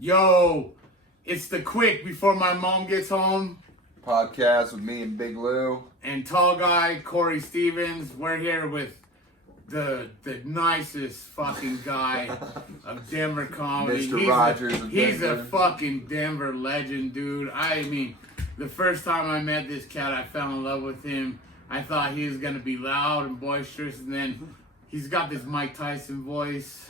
Yo, it's the quick before my mom gets home. Podcast with me and Big Lou. And tall guy, Corey Stevens. We're here with the nicest fucking guy of Denver comedy. Mr. Rogers of He's Denver. a fucking Denver legend, dude. I mean, the first time I met this cat, I fell in love with him. I thought he was gonna be loud and boisterous, and then he's got this Mike Tyson voice,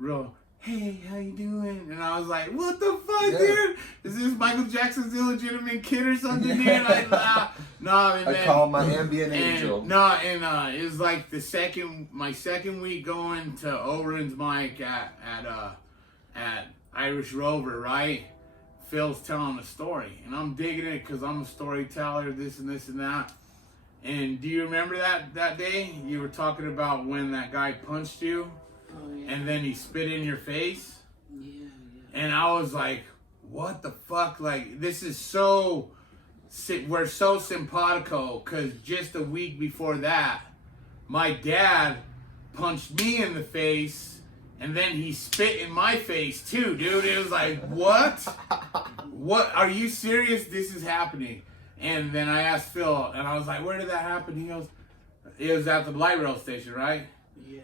real. Hey, how you doing? And I was like, what the fuck, dude? Is this Michael Jackson's illegitimate kid or something, dude? I laughed. I call him my ambient angel. It was like my second week going to Oren's mic at Irish Rover, right? Phil's telling a story, and I'm digging it because I'm a storyteller, this and this and that. And do you remember that day you were talking about when that guy punched you? Oh, yeah. And then he spit in your face? Yeah. And I was like, what the fuck? Like, this is we're so simpatico, because just a week before that, my dad punched me in the face, and then he spit in my face too, dude. It was like, what? What? Are you serious? This is happening. And then I asked Phil, and I was like, where did that happen? He goes, it was at the light rail station, right? Yeah.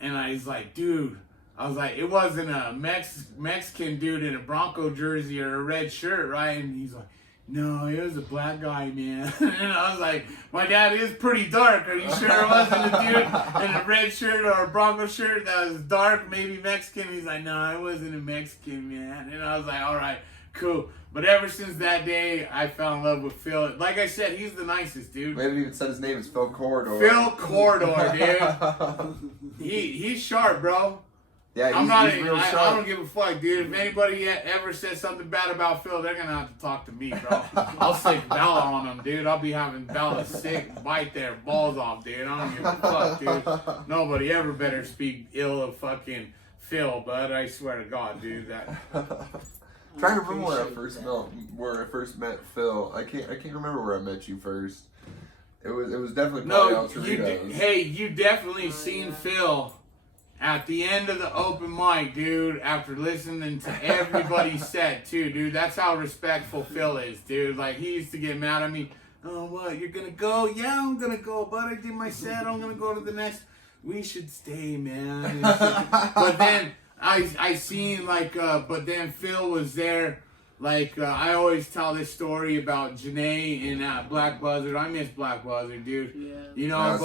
And I was like, dude, I was like, it wasn't a Mexican dude in a Bronco jersey or a red shirt, right? And he's like, no, it was a black guy, man. And I was like, my dad is pretty dark. Are you sure it wasn't a dude in a red shirt or a Bronco shirt that was dark, maybe Mexican? He's like, no, it wasn't a Mexican, man. And I was like, all right, cool. But ever since that day, I fell in love with Phil. Like I said, he's the nicest, dude. We haven't even said his name. It's Phil Corridor. Phil Corridor, dude. He's sharp, bro. Yeah, he's real sharp. I don't give a fuck, dude. If anybody ever says something bad about Phil, they're gonna have to talk to me, bro. I'll sick Bella on them, dude. I'll be having Bella sick, bite their balls off, dude. I don't give a fuck, dude. Nobody ever better speak ill of fucking Phil, bud. I swear to God, dude. That. Trying to remember where I first met Phil. I can't remember where I met you first. It was definitely probably El Torritos. You definitely seen Phil at the end of the open mic, dude, after listening to everybody's set too, dude. That's how respectful Phil is, dude. Like, he used to get mad at me. Oh, what, you're gonna go? Yeah, I'm gonna go, but I did my set. I'm gonna go to the next. We should stay, man. But then I seen, like, but then Phil was there. Like, I always tell this story about Janae and Black Buzzard. I miss Black Buzzard, dude. Yeah. You know,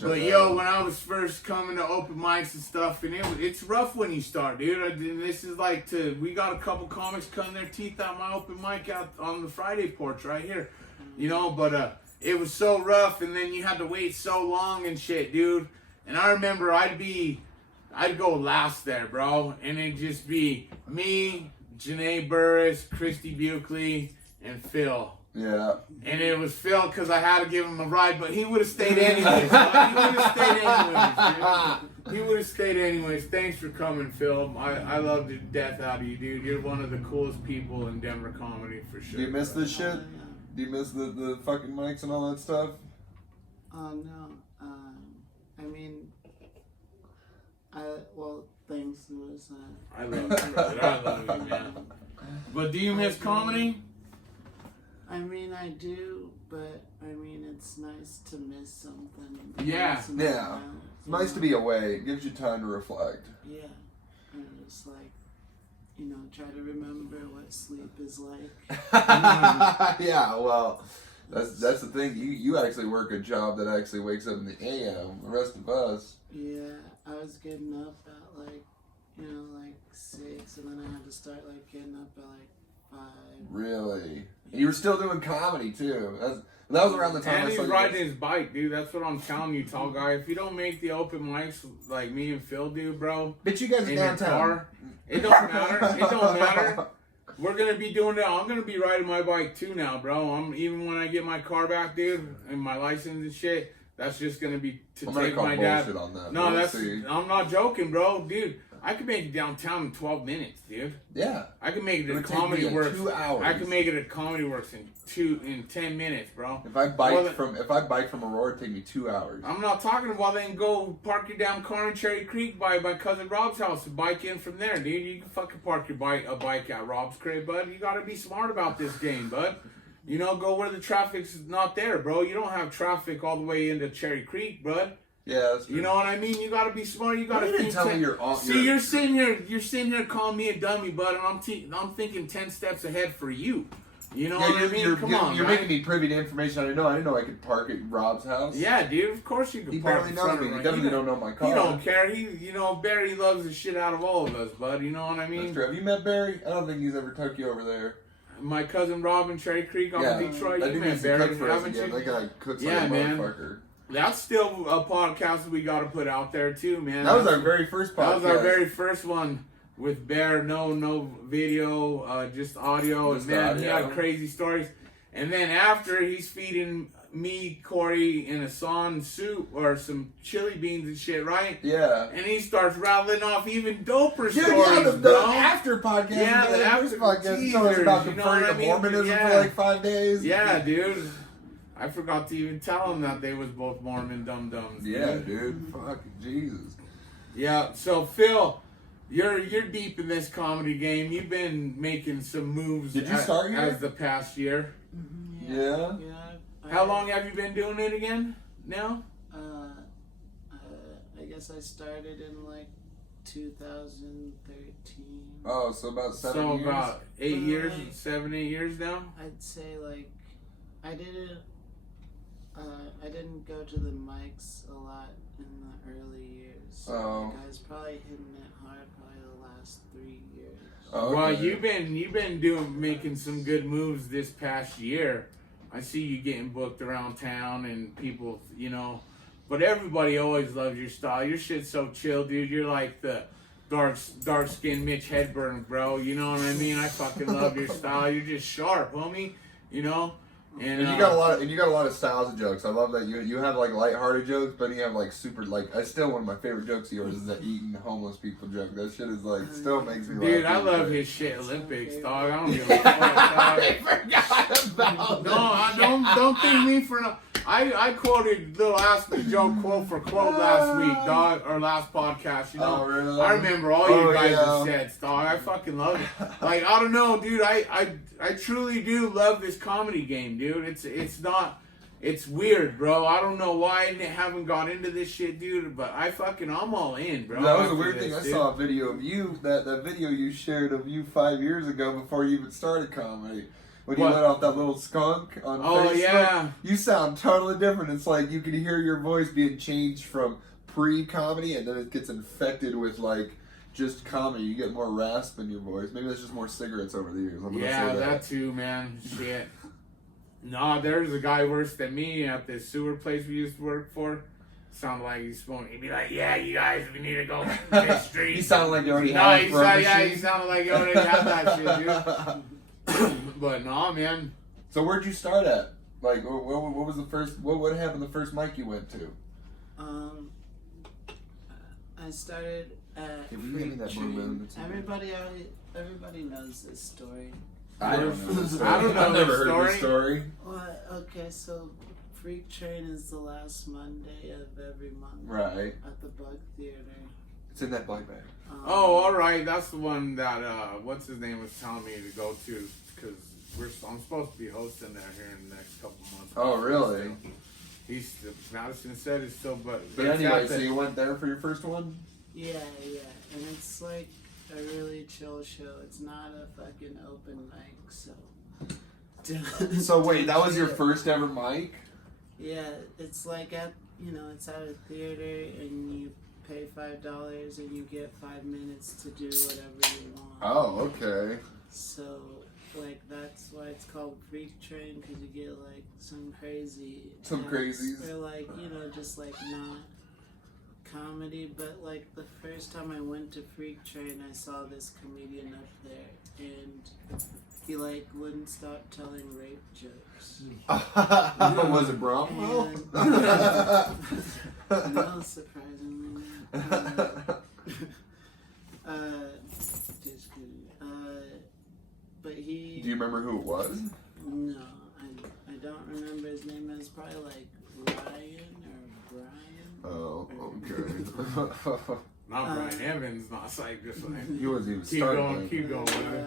But yo, when I was first coming to open mics and stuff, and it's rough when you start, dude. This is like we got a couple comics cutting their teeth out my open mic out on the Friday porch right here. You know, but it was so rough, and then you had to wait so long and shit, dude. And I remember I'd go last there, bro, and it'd just be me, Janae Burris, Christy Buckley, and Phil. Yeah. And it was Phil because I had to give him a ride, but he would have stayed anyways. He would have stayed anyways. Thanks for coming, Phil. I love the death out of you, dude. You're one of the coolest people in Denver comedy for sure. Do you miss this shit? Do you miss the fucking mics and all that stuff? No. I mean, thanks, Louis. I love you, brother. I love you, man. But do you miss comedy? I mean, I do, but I mean, it's nice to miss something. Yeah. Yeah. It's nice to be away. It gives you time to reflect. Yeah. And just like, try to remember what sleep is like. Yeah, well, that's the thing. You actually work a job that actually wakes up in the AM. The rest of us. Yeah, I was getting up at like 6, and then I had to start like getting up at like 5. Really? And you were still doing comedy too. That was around the time. And I he's saw you riding his bike, dude. That's what I'm telling you, tall guy. If you don't make the open mics like me and Phil do, bro, Bitch, you guys are in your downtown. car, it don't matter. It don't matter. We're gonna be doing that. I'm gonna be riding my bike too now, bro. Even when I get my car back, dude, and my license and shit. That's just gonna be to I'm take gonna my call dad. bullshit on that. No, We'll see. I'm not joking, bro, dude. I could make it downtown in 12 minutes, dude. Yeah. I could make it It a would take Comedy me Works. 2 hours. I could make it a Comedy Works in 10 minutes, bro. If I bike from Aurora, it'd take me 2 hours. I'm not talking about then go park your damn car in Cherry Creek by my cousin Rob's house and bike in from there, dude. You can fucking park your bike at Rob's crib, bud. You gotta be smart about this game, bud. You know, go where the traffic's not there, bro. You don't have traffic all the way into Cherry Creek, bud. Yeah, that's true. You know what I mean? You gotta be smart. You gotta think. Tell me you're off. See, you're sitting here calling me a dummy, bud, and I'm thinking 10 steps ahead for you. You know what I mean? Come on, you're making me privy to information I didn't know. I didn't know I could park at Rob's house. Yeah, dude. Of course you can. He park barely in front knows me. of He him. definitely don't know my car. He don't care. Barry loves the shit out of all of us, bud. You know what I mean? That's true. Have you met Barry? I don't think he's ever took you over there. My cousin Rob in Cherry Creek on Detroit. I You think met he's Barry, cook for us haven't again. you? That guy cooks Yeah, like a man. motherfucker. That's still a podcast that we got to put out there too, man. That was our very first podcast. That was our very first one with Bear. No video, just audio. Just and man, audio. he had crazy stories. And then after, he's feeding me, Corey, in a sawn soup or some chili beans and shit, right? Yeah. And he starts rattling off even doper Dude, stories, yeah, the bro. after podcast. Yeah, the after podcast. teasers, So it's about you know converting what I to mean? Mormonism Yeah. for like 5 days. Yeah, dude. I forgot to even tell him that they was both Mormon dum-dums. Yeah, dude. Fuck, Jesus. Yeah, so Phil, you're deep in this comedy game. You've been making some moves Did you start here? as the past year. Yeah. How long have you been doing it again now? I guess I started in like 2013. Oh, so about 7 So years? about 8 years, Like- 7, 8 years now? I'd say like I didn't go to the mics a lot in the early years. So Oh. like, I was probably hitting it hard probably the last 3 years. Oh, Well, okay. you've been making some good moves this past year. I see you getting booked around town and people, you know, but everybody always loves your style. Your shit's so chill, dude. You're like the dark skinned Mitch Hedberg, bro. You know what I mean? I fucking love your style. You're just sharp, homie. You know. And you got a lot of styles of jokes. I love that you have like lighthearted jokes, but you have like super like. I still one of my favorite jokes of yours is that eating homeless people joke. That shit is like still makes me laugh. Dude, I love his shit Olympics, dog. I don't give a fuck, dog. I forgot about No, I don't think me for no. I quoted Little Ask Me Joe quote for quote last week, dog, or last podcast. You know, Oh, really? I remember all you guys' yeah. sets, dog. I fucking love it. Like I don't know, dude. I truly do love this comedy game, dude. It's weird, bro. I don't know why I haven't got into this shit, dude. But I'm all in, bro. That was a after weird this, thing. I dude. saw a video of you, that video you shared of you 5 years ago before you even started comedy. When you What? let off that little skunk on Oh, Facebook. yeah. You sound totally different. It's like you can hear your voice being changed from pre-comedy and then it gets infected with like just comedy. You get more rasp in your voice. Maybe that's just more cigarettes over the years. I'm gonna Yeah, say that too, man. Shit. Nah, there's a guy worse than me at this sewer place we used to work for. Sounded like he's smoking. He'd be like, "Yeah, you guys, we need to go get street." You sound like you already No, have he front sounded, yeah, he machine. sounded like he already had that shit, dude. But nah, man. So where'd you start at? Like, what was the first? What happened the first mic you went to? I started at Can you give me that Freak blue moon Train. that's in there? Everybody knows this story. I don't know. The story. I don't know I've never the heard story. the story. Well, okay, so Freak Train is the last Monday of every month Right. at the Bug Theater. It's in that black bag. Oh, all right. That's the one that what's his name was telling me to go to because I'm supposed to be hosting that here in the next couple months. Oh, really? Madison said it's still, but But it's anyway, got so the- you went there for your first one? Yeah, and it's like a really chill show. It's not a fucking open mic, so. So wait, that was your first ever mic? Yeah, it's like it's at a theater and you pay $5 and you get 5 minutes to do whatever you want. Oh, okay. So, like, that's why it's called Freak Train, because you get, like, some crazy... Some acts, crazies. or, like, just, like, not comedy. But, like, the first time I went to Freak Train, I saw this comedian up there, and he, like, wouldn't stop telling rape jokes. Was it Bromwell? No, surprisingly not. Just kidding. But he. Do you remember who it was? No, I don't remember his name. It was probably like Ryan or Brian. Oh, okay. Not Brian Evans, not like just like. He wasn't even Keep starting. going, keep going.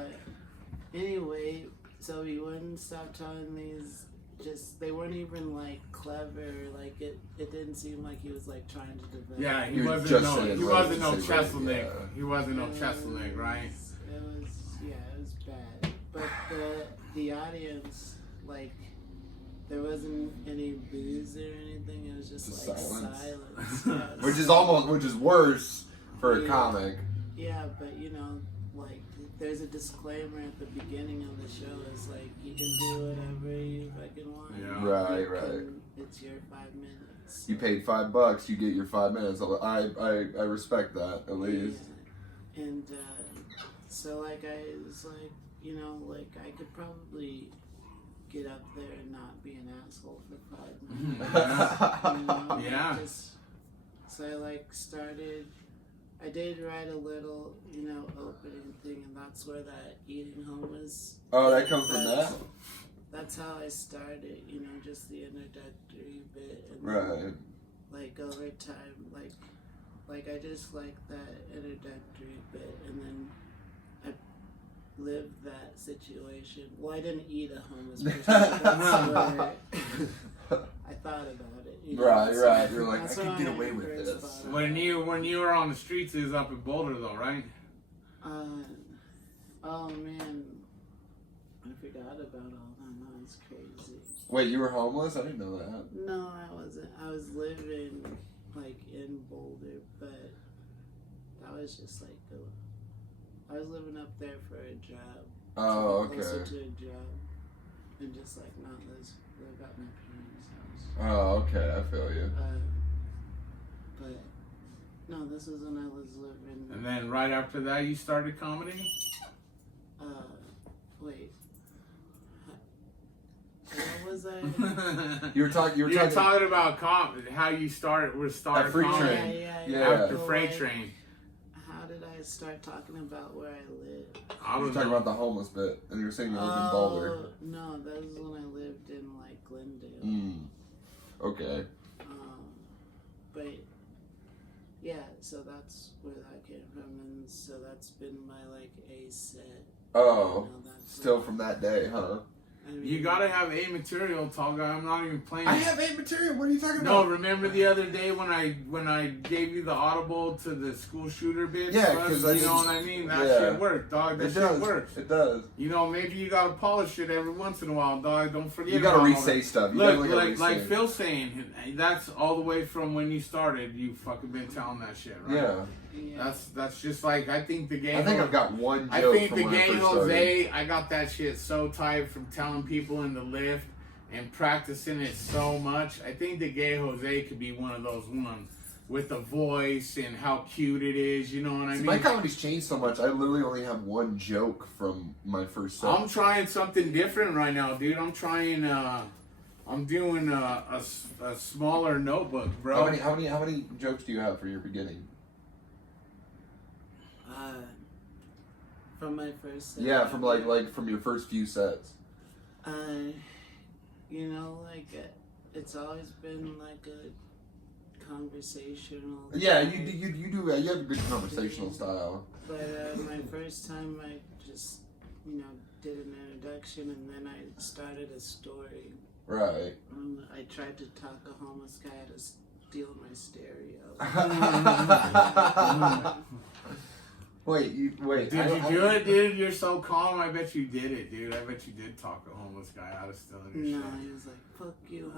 Anyway, so he wouldn't stop telling these. Just they weren't even like clever. Like it didn't seem like he was like trying to develop. Yeah, He he was wasn't just no, saying he right wasn't to no say right, Cheselnik. yeah. He wasn't no Cheselnik, right? It was it was bad. But the audience, like, there wasn't any booze or anything. It was just like Silence. Yeah, Which is worse for a comic. Yeah, but you know, like, there's a disclaimer at the beginning of the show. It's like, you can do whatever you fucking want. Yeah. Right, You right. can- It's your 5 minutes. You paid $5, you get your 5 minutes. I respect that at least. Yeah. And so, like, I was like, you know, like, I could probably get up there and not be an asshole for 5 minutes. You know? Yeah. So I, like, started. I did write a little, you know, opening thing, and that's where that eating homeless. Oh, that comes from that? that's- That's how I started, you know, just the introductory bit. And Right. like over time, like I just like that introductory bit, and then I lived that situation. Well, I didn't eat a homeless person. But that's where I thought about it. You know, Right, so right. You're like, I that's could when get away with first this. thought When about you were on the streets, it was up in Boulder though, right? oh man, I forgot about all that. No, it's crazy. Wait, you were homeless? I didn't know that. No, I wasn't. I was living like in Boulder, but that was just like I was living up there for a job. Oh, Closer okay. to a job, and just like not live at my parents' house. Oh, okay. I feel you. But no, this was when I was living. And then right after that, you started comedy. Wait. What was I? You were talking. You were talking about how you started At Freight comedy Train. Yeah. after Well, Freight like, Train. How did I start talking about where I live? I You were don't talking know. about the homeless bit, and you were saying you lived in Boulder. No, that was when I lived in like Glendale. Mm. Okay. But yeah, so that's where that came from, and so that's been my like A set. Oh, You know, that's still like- from that day, huh? I mean, You gotta have A material, tall guy. I'm not even playing. I have A material. What are you talking No, about? remember the other day when I gave you the audible to the school shooter bit? Yeah, for us? 'cause I you know didn't- what I mean. That yeah. shit worked, dog. That It shit does. works. It does. You know, maybe you gotta polish it every once in a while, dog. Don't forget. You gotta about all re-say that. stuff. You Look, definitely gotta like re-say. Phil's saying, that's all the way from when you started. You fucking been telling that shit, right? Yeah. yeah. That's just like I think the game. I think I've got one joke I think from the when I Gay first started. Jose, I got that shit so tight from telling people in the lift and practicing it so much. I think the Gay Jose could be one of those ones with the voice and how cute it is. You know what I See, mean? my comedy's changed so much. I literally only have one joke from my first set. I'm trying something different right now, dude. I'm trying. I'm doing a smaller notebook, bro. How many jokes do you have for your beginning? From my first set. Yeah, from like from your first few sets. You know, like it's always been like a conversational. Yeah, you do. You have a good conversational style. But my first time, I just, you know, did an introduction, and then I started a story. Right. I tried to talk a homeless guy to steal my stereo. Wait. Did you do it, dude? You're so calm. I bet you did it, dude. I bet you did talk a homeless guy out of stealing your No, shit. he was like, "Fuck you."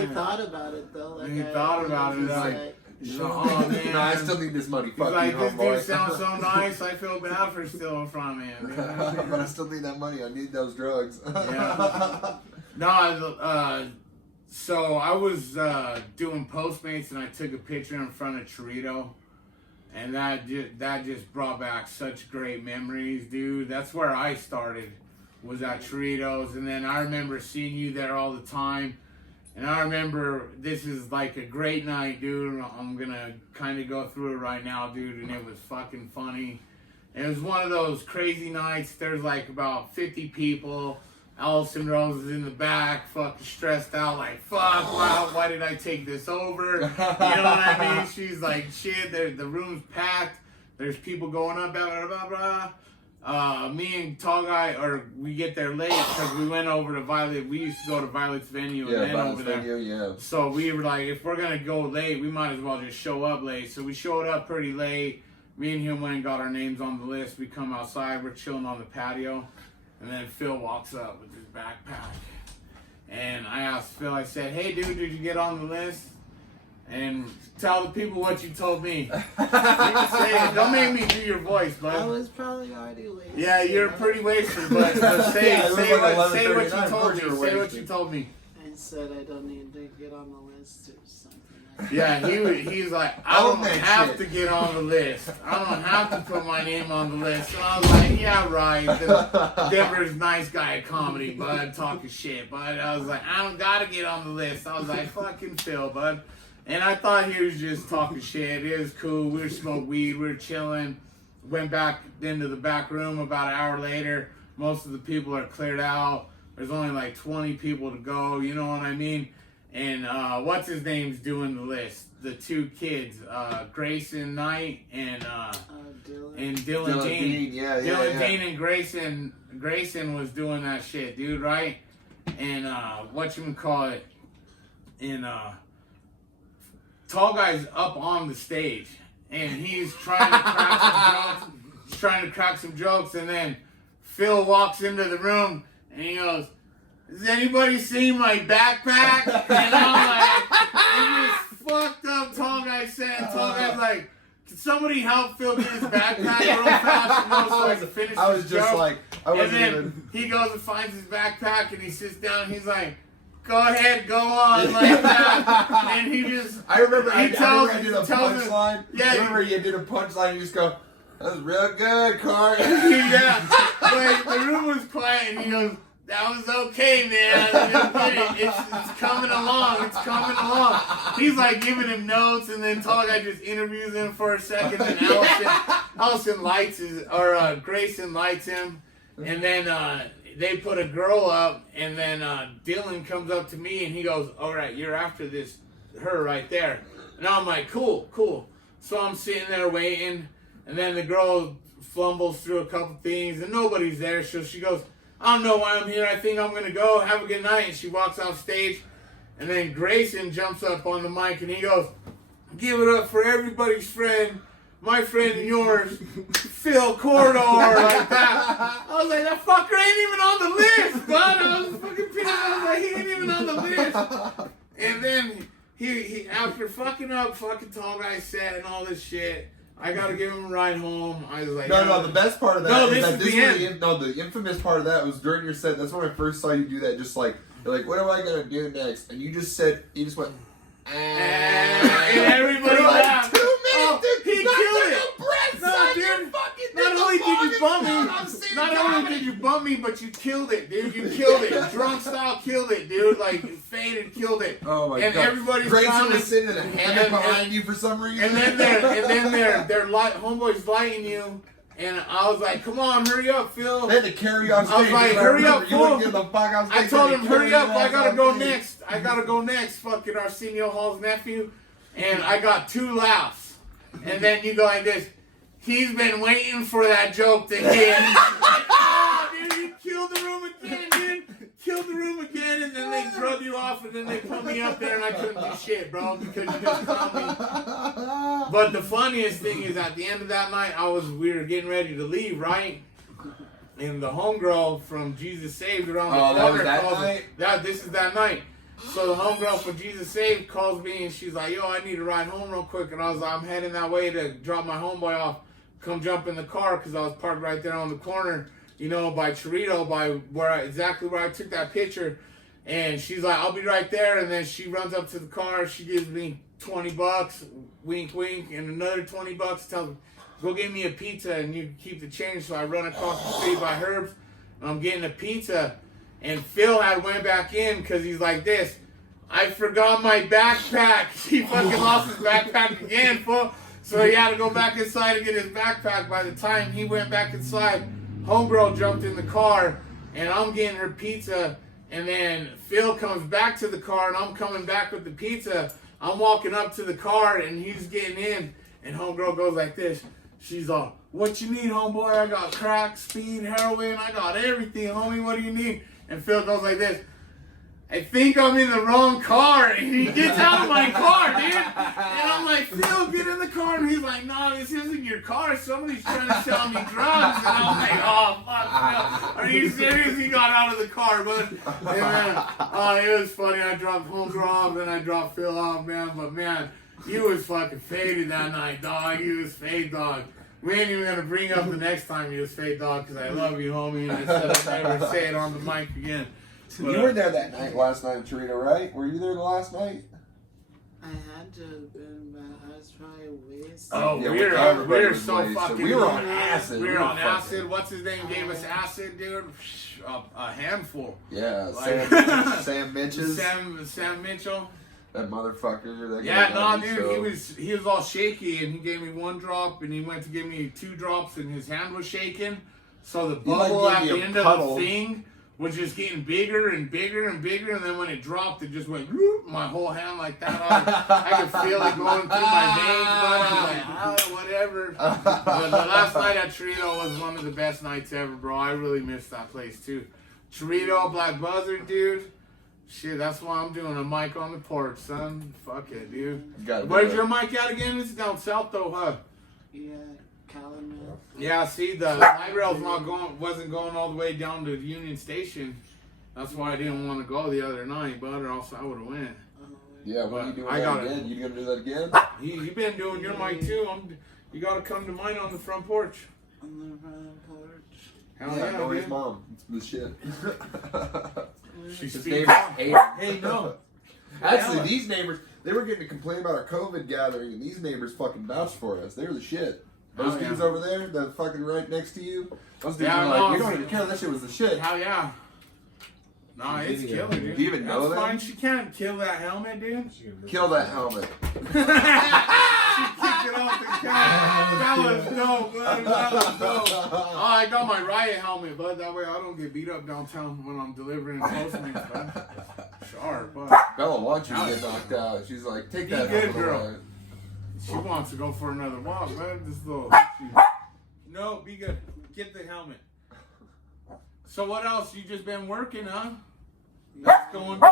He thought about it though. Like He thought about it, was like, oh man. No, I still need this money. He's Fuck like, you, this dude homeboy. sounds so nice. I feel bad for stealing from him. You know what I mean? But I still need that money. I need those drugs. Yeah. No, so I was doing Postmates and I took a picture in front of Chorito, and that just brought back such great memories, dude. That's where I started, was at Choritos, and then I remember seeing you there all the time, And I remember this is like a great night, dude. I'm gonna kind of go through it right now, dude, and it was fucking funny. It was one of those crazy nights. There's like about 50 people. Allison Rose is in the back, fucking stressed out, like, fuck, wow, why did I take this over? You know what I mean? She's like, shit, the room's packed. There's people going up, blah, blah, blah, blah. Me and Tall Guy, we get there late because we went over to Violet. We used to go to Violet's venue and then over there. Yeah. So we were like, if we're going to go late, we might as well just show up late. So we showed up pretty late. Me and him went and got our names on the list. We come outside. We're chilling on the patio. And then Phil walks up with his backpack. And I asked Phil, I said, hey, dude, did you get on the list? And tell the people what you told me. You can say it. Don't make me do your voice, bud. I was probably already wasted. Yeah, you're pretty wasted, but say Yeah, it was what like you 11:39, told me. you're Say what wasted. you told me. I said I don't need to get on the list or something. Yeah, he's like, I don't Own that have shit. to get on the list. I don't have to put my name on the list. And I was like, yeah, right. Denver's nice guy at comedy, bud, talking shit. But I was like, I don't gotta get on the list. I was like, fucking Phil, bud. And I thought he was just talking shit. It was cool. We were smoking weed. We were chilling. Went back into the back room about an hour later. Most of the people are cleared out. There's only like 20 people to go. You know what I mean? And what's his name's doing the list? The two kids, Grayson Knight and Dylan Dean. Yeah. Dylan Dean and Grayson was doing that shit, dude, right? And whatchamacallit, and Tall Guy's up on the stage, and he's trying to crack some jokes. He's trying to crack some jokes, and then Phil walks into the room, and he goes, has anybody seen my backpack? And I'm like, it was fucked up. Tall Guy said, Tall Guy's like, can somebody help Phil get his backpack real fast? You know, so I can finish I was his just joke? like, I And wasn't then even. he goes and finds his backpack and he sits down and he's like, go ahead, go on, like that. And he just, I remember I did a tells him- punchline. Yeah, I remember you did a punchline. You just go, that was real good, Corey. yeah, like the room was quiet and he goes, that was okay, man. It's coming along. It's coming along. He's like giving him notes, and then Tall Guy just interviews him for a second. And Allison lights Grayson lights him, and then they put a girl up, and then Dylan comes up to me and he goes, "All right, you're after her right there." And I'm like, "Cool." So I'm sitting there waiting, and then the girl fumbles through a couple things, and nobody's there. So she goes, I don't know why I'm here. I think I'm going to go. Have a good night. And she walks off stage. And then Grayson jumps up on the mic and he goes, give it up for everybody's friend, my friend and yours, Phil Corridor, like that. I was like, that fucker ain't even on the list, bud. I was fucking pissed. I was like, he ain't even on the list. And then he after fucking up fucking Tall Guy set and all this shit, I gotta give him a ride home. I was like, No, the best part of that No, is this that is this the was end. the infamous part of that was during your set. That's when I first saw you do that. Just like, you're like, what am I gonna do next? And you just went, and everybody You're like, laughed. 2 minutes, dude. He Not killed like it. a breath, No, son. dude. You fucking Not did only the did you longest bump run me, I've seen not comedy. only did you bump me, but you killed it, dude. You killed it. Drunk style killed it, dude. Like faded, killed it. Oh my And god! everybody's Grayson clowning. was sitting in a hammock behind you for some reason. And then they're homeboys lighting you, and I was like, "Come on, hurry up, Phil." They had to carry you off stage. I was like, I hurry remember up, you wouldn't fool. get the fuck off stage. I told They him, carried hurry your up, I ass gotta off go stage. next. I gotta go next, fucking Arsenio Hall's nephew. And I got 2 laughs. And then you go like this, he's been waiting for that joke to hit. Oh, dude, you killed the room again, dude. Killed the room again, and then they drug you off, and then they put me up there, and I couldn't do shit, bro, because you just clowned me. But the funniest thing is, at the end of that night, we were getting ready to leave, right? And the homegirl from Jesus Saved around the Oh, that corner was that calls night? This is that night. So the homegirl from Jesus Saved calls me and she's like, yo, I need to ride home real quick. And I was like, I'm heading that way to drop my homeboy off. Come jump in the car because I was parked right there on the corner, you know, by Chorito, by exactly where I took that picture. And she's like, I'll be right there. And then she runs up to the car. She gives me $20, wink, wink, and another $20. Tells me, go get me a pizza and you keep the change. So I run across the street by Herb's and I'm getting a pizza. And Phil had went back in because he's like this. I forgot my backpack. He fucking lost his backpack again, fool. So he had to go back inside and get his backpack. By the time he went back inside, homegirl jumped in the car, and I'm getting her pizza. And then Phil comes back to the car, and I'm coming back with the pizza. I'm walking up to the car, and he's getting in, and homegirl goes like this. She's all, "What you need, homeboy? I got crack, speed, heroin. I got everything, homie. What do you need?" And Phil goes like this. "I think I'm in the wrong car." And he gets out of my car, dude. And I'm like, "Phil, get in the car." And he's like, "No, this isn't your car. Somebody's trying to sell me drugs." And I'm like, "Oh, fuck, Phil. Are you serious?" He got out of the car, but it was funny. I dropped homegirl off, then I dropped Phil off, man. But, man, he was fucking faded that night, dog. He was fade, dog. We ain't even gonna bring up the next time he was fade, dog, because I love you, homie. And I said I'd never say it on the mic again. You were there that night, last night, Torito, right? Were you there the last night? I had to have been, but I was probably wasted. Oh, Yeah, we were was so wasted. fucking. We were on acid. We were on fucking- acid. What's his name? Gave us acid, dude. A handful. Yeah, Like- Sam Mitch's. Sam Mitchell. That motherfucker. That Yeah, guy no, got me dude. so- He was all shaky, and he gave me 1 drop, and he went to give me 2 drops, and his hand was shaking. So the bubble like at gave the me a end puddle. of the thing was just getting bigger and bigger and bigger, and then when it dropped, it just went whoop, my whole hand like that. I could feel it going through my veins, but I'm like, whatever. But the last night at Chorito was one of the best nights ever, bro. I really missed that place too. Chorito, Black Buzzard, dude. Shit, that's why I'm doing a mic on the porch, son. Fuck it, dude. Gotta do Where's it. your mic at again? It's down south though, huh? Yeah, Calumet. Yeah, see, the light rail's wasn't going all the way down to Union Station. That's why I didn't want to go the other night, but or else I would have went. Yeah, when are you doing I that got it. again? You gonna do that again? You been doing your mic too. You gotta come to mine on the front porch. On the front porch. Hell yeah, yeah, Dory's dude. mom. It's the shit. She His speaks. neighbors hate him. Hey, no. Actually, Yeah. these neighbors, they were getting to complain about our COVID gathering, and these neighbors fucking vouched for us. They were the shit. Those Oh, yeah. dudes over there, that fucking right next to you, those dudes Yeah, were like, no, we don't even care, that shit was the shit. Hell yeah. Nah, it's killing, dude. Do you even know That's that? fine. She can't kill that helmet, dude. Kill that helmet. She kicked it off the couch. That was dope, bud. That was dope. Oh, I got my riot helmet, bud. That way I don't get beat up downtown when I'm delivering Postmates, bud. Sharp, bud. Bella wants you to get knocked out. She's like, take Be that good, helmet girl. away. She wants to go for another walk, man. This little. No, be good. Get the helmet. So what else? You just been working, huh? That's going good.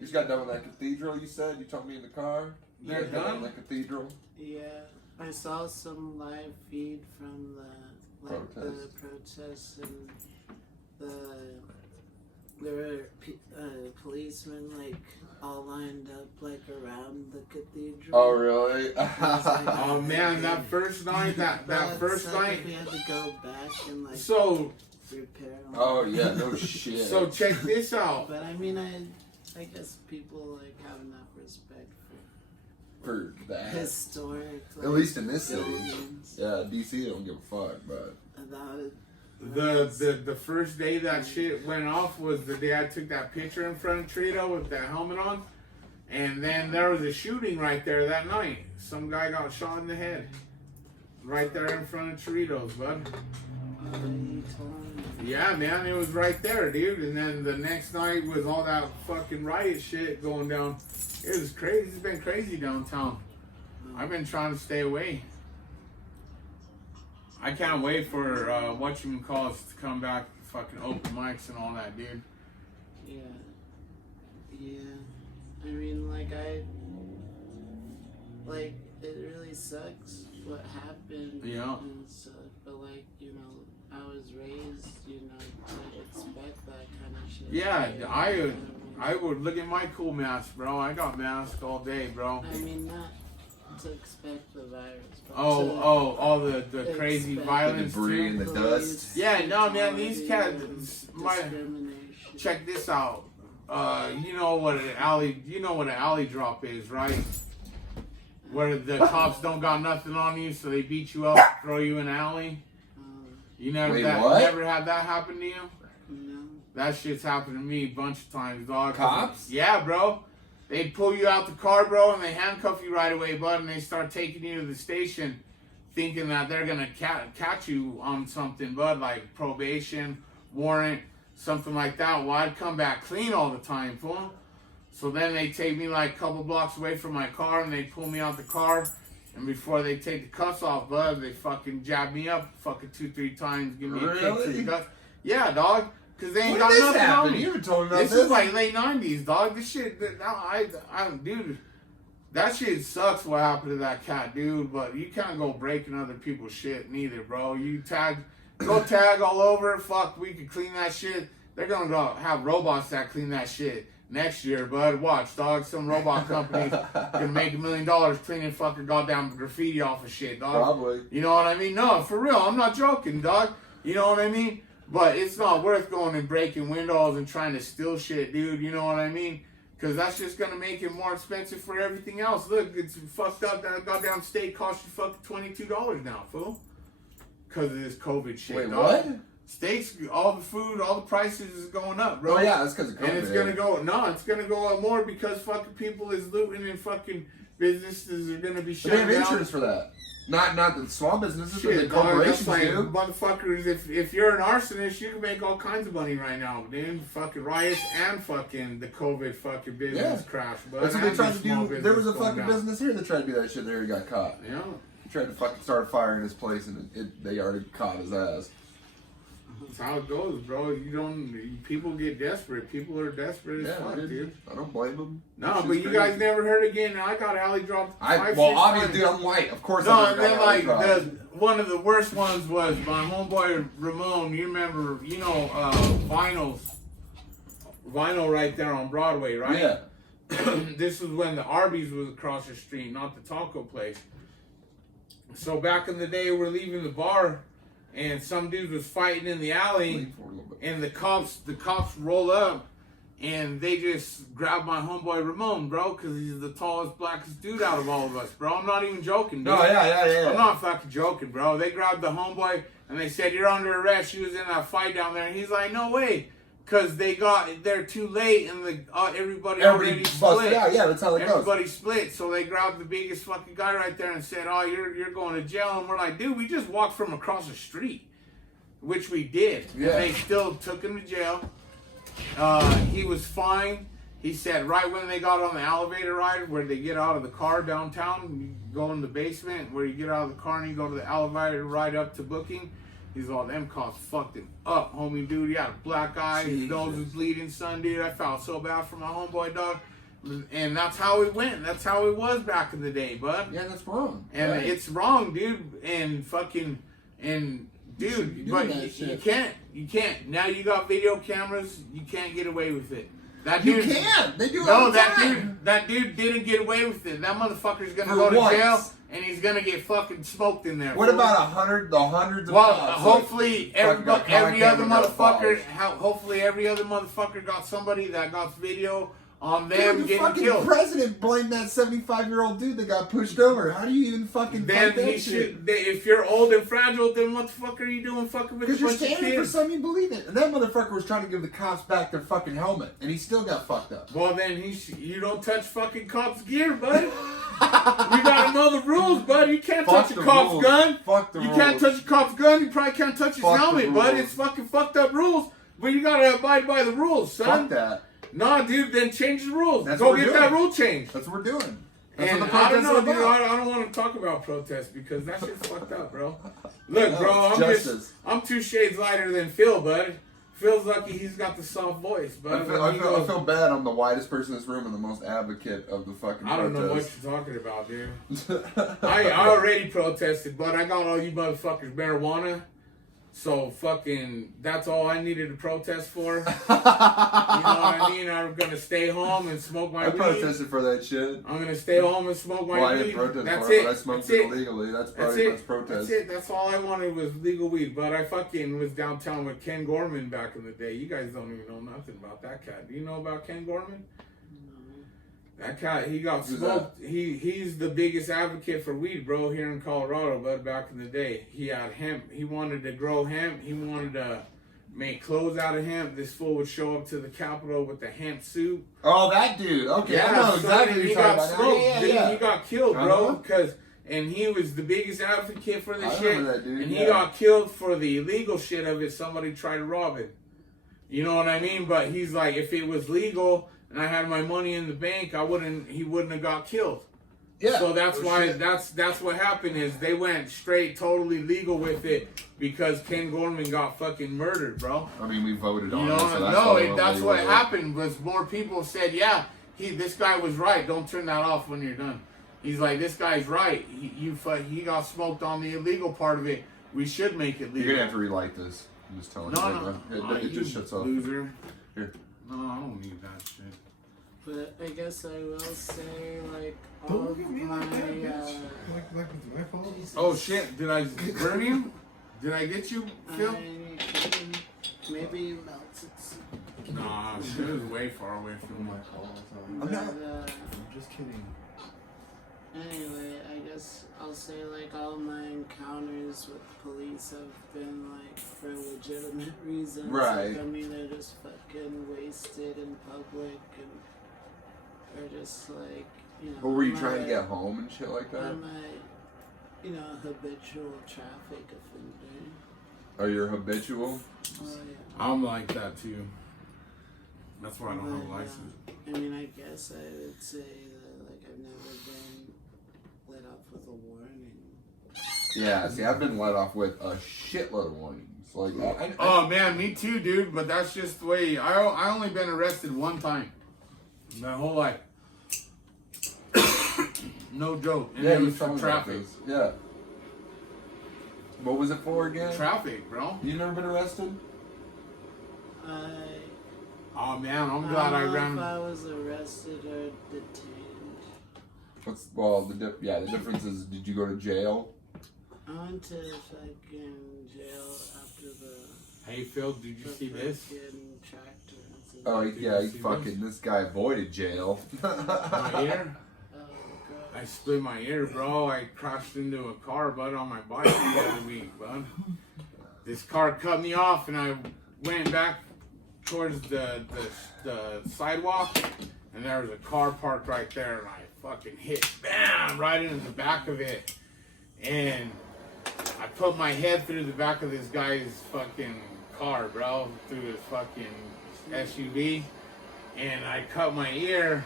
You just got done with that cathedral, you said? You told me in the car? You They're just got done? with that cathedral? Yeah, I saw some live feed from the protests and there were policemen like all lined up like around the cathedral. Oh, really? Oh man, that first night, that But first it's like night. if we had to go back and like So repair them. Oh, yeah, no shit. so check this out. But I mean, I guess people like have enough respect For for that. historic. Like, At least in this city. buildings. Yeah, DC don't give a fuck, but. The first day that shit went off was the day I took that picture in front of Trito with that helmet on. And then there was a shooting right there that night. Some guy got shot in the head. Right there in front of Choritos, bud. Yeah, man, it was right there, dude. And then the next night was all that fucking riot shit going down. It was crazy. It's been crazy downtown. I've been trying to stay away. I can't wait for whatchamacallit to come back, fucking open mics and all that, dude. Yeah. Yeah. I mean, it really sucks what happened Yeah. and stuff, but I was raised, to expect that kind of shit. Yeah, I would look at my cool mask, bro. I got mask all day, bro. I mean, not to expect the virus, but All the crazy expect violence The debris too. and the dust. Yeah, no, man, these cats, discrimination. check this out. You know what an alley drop is, right? Where the cops don't got nothing on you, so they beat you up, throw you in an alley. You never Wait, what? never had that happen to you? No. That shit's happened to me a bunch of times, dog. Cops? Yeah, bro. they pull you out the car, bro, and they handcuff you right away, bud, and they start taking you to the station thinking that they're going to catch you on something, bud, like probation, warrant, something like that. Well, I'd come back clean all the time, fool. So then they take me like a couple blocks away from my car, and they pull me out the car, and before they take the cuffs off, bud, they fucking jab me up fucking 2-3 times, give me a kick to the gut. Yeah, dog. Cause they ain't got nothing on me. You told me about This is like late 90s, dog. This shit, dude, that shit sucks what happened to that cat, dude. But you can't go breaking other people's shit neither, bro. Go tag all over. Fuck, we could clean that shit. They're gonna go have robots that clean that shit next year, bud. Watch, dog. Some robot companies gonna make $1 million cleaning fucking goddamn graffiti off of shit, dog. Probably. You know what I mean? No, for real. I'm not joking, dog. You know what I mean? But it's not worth going and breaking windows and trying to steal shit, dude. You know what I mean? Because that's just going to make it more expensive for everything else. Look, it's fucked up. That goddamn steak costs you fucking $22 now, fool. Because of this COVID shit. Wait, dog. what? Steaks, all the food, all the prices is going up, bro. Oh, yeah, that's because of COVID. And it's going to go, it's going to go up more because fucking people is looting and fucking businesses are going to be shut They down. have insurance for that. Not the small businesses, but the Shit, dog, corporations that's like, do. motherfuckers, if you're an arsonist, you can make all kinds of money right now, dude. Fucking riots and fucking the COVID fucking business crash. But That's what they tried to small do. There was a business going fucking down. business here that tried to do that shit there. He got caught. Yeah. He tried to fucking start a fire in his place, and they already caught his ass. That's how it goes, bro. People get desperate. People are desperate as fuck, dude. I don't blame them. No, but you guys never heard again. I got alley dropped. Obviously, dude, I'm white. Of course, No, I and then one of the worst ones was my homeboy Ramon. You remember, Vinyl right there on Broadway, right? Yeah. This was when the Arby's was across the street, not the taco place. So back in the day, we're leaving the bar, and some dude was fighting in the alley, and the cops roll up, and they just grab my homeboy Ramon, bro, because he's the tallest, blackest dude out of all of us, bro. I'm not even joking, dude. No, yeah. I'm not fucking joking, bro. They grabbed the homeboy, and they said, "You're under arrest." He was in that fight down there, and he's like, "No way." Because they got there too late, and everybody already split. Yeah, that's how it goes. Everybody split, so they grabbed the biggest fucking guy right there and said, "Oh, you're going to jail." And we're like, "Dude, we just walked from across the street," which we did. Yeah. And they still took him to jail. He was fine. He said right when they got on the elevator ride, where they get out of the car downtown, you go in the basement, where you get out of the car and you go to the elevator ride up to booking. He's all, them cops fucked him up, homie, dude. He had a black eye. His nose was bleeding, son, dude. I felt so bad for my homeboy, dog. And that's how it went. That's how it was back in the day, bud. Yeah, that's wrong. And right? it's wrong, dude. And dude, but you can't. Now you got video cameras. You can't get away with it. That dude, you can. They do it no, all the time. that dude didn't get away with it. That motherfucker's gonna For go to once. jail, and he's gonna get fucking smoked in there. What about the hundreds of Well, cops? hopefully fucking got every other camera motherfucker, got hopefully every other motherfucker got somebody that got video on Dude, them the getting fucking killed. president blamed that 75-year-old dude that got pushed over. How do you even fucking Then fight that he shit? should. If you're old and fragile, then what the fuck are you doing, fucking with a Because you're bunch of standing for kids? something you believe in. And that motherfucker was trying to give the cops back their fucking helmet, and he still got fucked up. Well, then you don't touch fucking cops' gear, bud. You gotta know the rules, bud. You can't Fuck touch a the cop's rules. gun. Fuck the You rules. can't touch a cop's gun. You probably can't touch his Fuck the helmet, bud. rules. It's fucking fucked up rules. But you gotta abide by the rules, son. Fuck that. Nah, dude, then change the rules. That's Go what we're get doing. that rule changed. That's what we're doing. That's And what the I don't protest's know, all dude. about. I don't want to talk about protests because that shit's fucked up, bro. Look, bro, it's justice. I'm 2 shades lighter than Phil, bud. Phil's lucky he's got the soft voice, but I feel bad. I'm the whitest person in this room and the most advocate of the fucking I don't know what protest. you're talking about, dude. I already protested, but I got all you motherfuckers marijuana. So fucking, that's all I needed to protest for. You know what I mean? I'm gonna stay home and smoke my I weed. protested for that shit. I'm gonna stay home and smoke my Well, I weed. didn't protest That's for it. it, but I smoked That's it it. illegally. That's That's probably it. that's protest. That's it. That's all I wanted was legal weed. But I fucking was downtown with Ken Gorman back in the day. You guys don't even know nothing about that cat. Do you know about Ken Gorman? That cat, he got Who's smoked. He's the biggest advocate for weed, bro, here in Colorado. But back in the day, he had hemp. He wanted to grow hemp. He wanted to make clothes out of hemp. This fool would show up to the Capitol with the hemp suit. Oh, that dude. Okay, I know son, exactly and what he you're got talking about. smoked. Yeah, Dude, yeah. he got killed, Uh-huh. bro. And he was the biggest advocate for this I shit. remember that dude, And he yeah. got killed for the illegal shit of it. Somebody tried to rob it. You know what I mean? But he's like, if it was legal and I had my money in the bank, he wouldn't have got killed. Yeah. So that's Oh, why shit. that's what happened is they went straight totally legal with it because Ken Gorman got fucking murdered, bro. I mean, we voted You on know, it, so that's all that's legal what with it. happened was more people said, yeah, this guy was right. Don't turn that off when you're done. He's like, this guy's right. He got smoked on the illegal part of it. We should make it legal. You're gonna have to relight this. I'm just telling No, you. no, Right no. now. It just shuts off. Loser. Here. No, I don't need that shit. But I guess I will say, like, all Don't of look at me my, like that, bitch. Like it's my fault. Oh shit! Did I burn you? Did I get you, Phil? maybe it melts it. Nah, she was way far away from me. But, I'm just kidding. anyway, I guess I'll say, like, all my encounters with police have been, like, for legitimate reasons. Right. Like, I'm either just fucking wasted in public or just, like, you know. What were you I'm trying to a- get home and shit like that? I'm a, habitual traffic offender. Are you habitual? Oh, yeah. I'm like that too. That's why I don't have a But, license. I mean, I guess I would say that, like, I've never been let off with a warning. Yeah. See, I've been let off with a shitload of warnings. Like, Oh man, me too, dude. But that's just the way. I only been arrested one time, my whole life. No joke. And yeah, it you was for told me about traffic. this. Yeah. What was it for again? Traffic, bro. You never been arrested? Oh man, I'm I glad don't I know ran. if I was arrested or detained. The difference is, did you go to jail? I went to fucking jail after the Hey Phil, did you see this? fucking tractor incident. Oh, Did yeah, you he see fucking, this guy avoided jail. My ear? Oh, God. I split my ear, bro. I crashed into a car, bud, on my bike the other week, bud. This car cut me off, and I went back towards the sidewalk, and there was a car parked right there, and I fucking hit, bam, right into the back of it. And I put my head through the back of this guy's fucking car, bro, through his fucking SUV, and I cut my ear.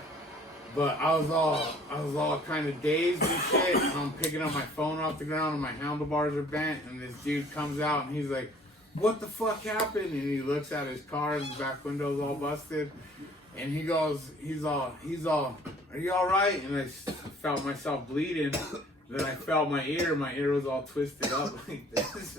But I was all kind of dazed and shit. And I'm picking up my phone off the ground and my handlebars are bent. And this dude comes out and he's like, "What the fuck happened?" And he looks at his car and the back window's all busted. And he goes, he's all, "Are you all right?" And I felt myself bleeding. Then I felt my ear was all twisted up like this.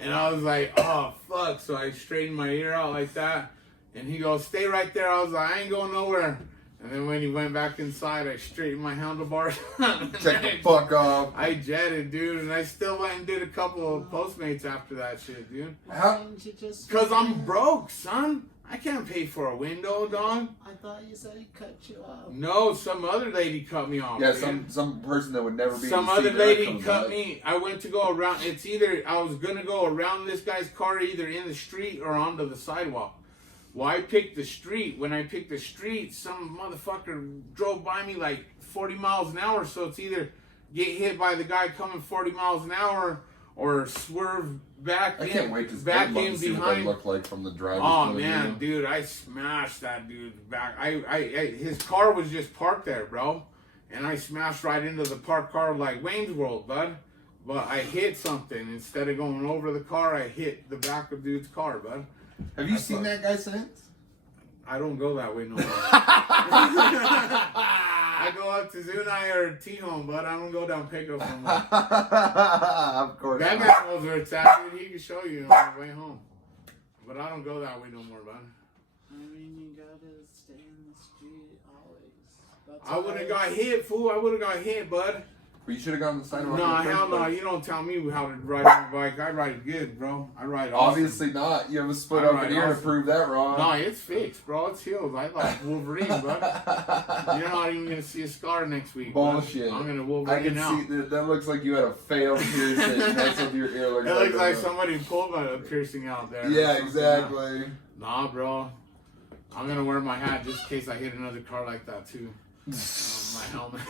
And I was like, "Oh fuck!" So I straightened my ear out like that. And he goes, "Stay right there." I was like, "I ain't going nowhere." And then when he went back inside, I straightened my handlebars. Check the fuck off. I jetted, dude, and I still went and did a couple of Postmates after that shit, dude. Why didn't you just... Cause I'm broke, son. I can't pay for a window, dog. I thought you said he cut you off. No, some other lady cut me off. Yeah, dude. some person that would never be. Some able to other see that lady comes cut back. me. I went to go around. It's either I was gonna go around this guy's car, either in the street or onto the sidewalk. Well, I picked the street. When I picked the street, some motherfucker drove by me like 40 miles an hour. So it's either get hit by the guy coming 40 miles an hour or swerve back I in, can't wait to back see in what they behind. look like from the driver's Oh point of man, view. dude, I smashed that dude's back. His car was just parked there, bro, and I smashed right into the parked car like Wayne's World, bud. But I hit something instead of going over the car. I hit the back of dude's car, bud. Have you I seen thought- that guy since? I don't go that way no more. I go up to Zunai or T-Home, but I don't go down Pecos no more. Of course. That not. guy knows where it's at, dude. He can show you on the way home. But I don't go that way no more, bud. I mean, you gotta stay in the street always. That's I would have got always- hit, fool. I would have got hit, bud. But you should have gone on the sidewalk. No, in the first hell no. place. You don't tell me how to ride my bike. I ride it good, bro. I ride awesome. Obviously not. You have a split I up ride in here to awesome. prove that wrong. No, it's fixed, bro. It's healed. I like Wolverine, bud. You're not even gonna see a scar next week. Bullshit. Bud. I'm gonna I Wolverine can out. see that looks like you had a failed piercing. That's what your ear looks It like. looks like somebody pulled a piercing out there. or Yeah, something. exactly. Nah, bro. I'm gonna wear my hat just in case I hit another car like that too. My helmet.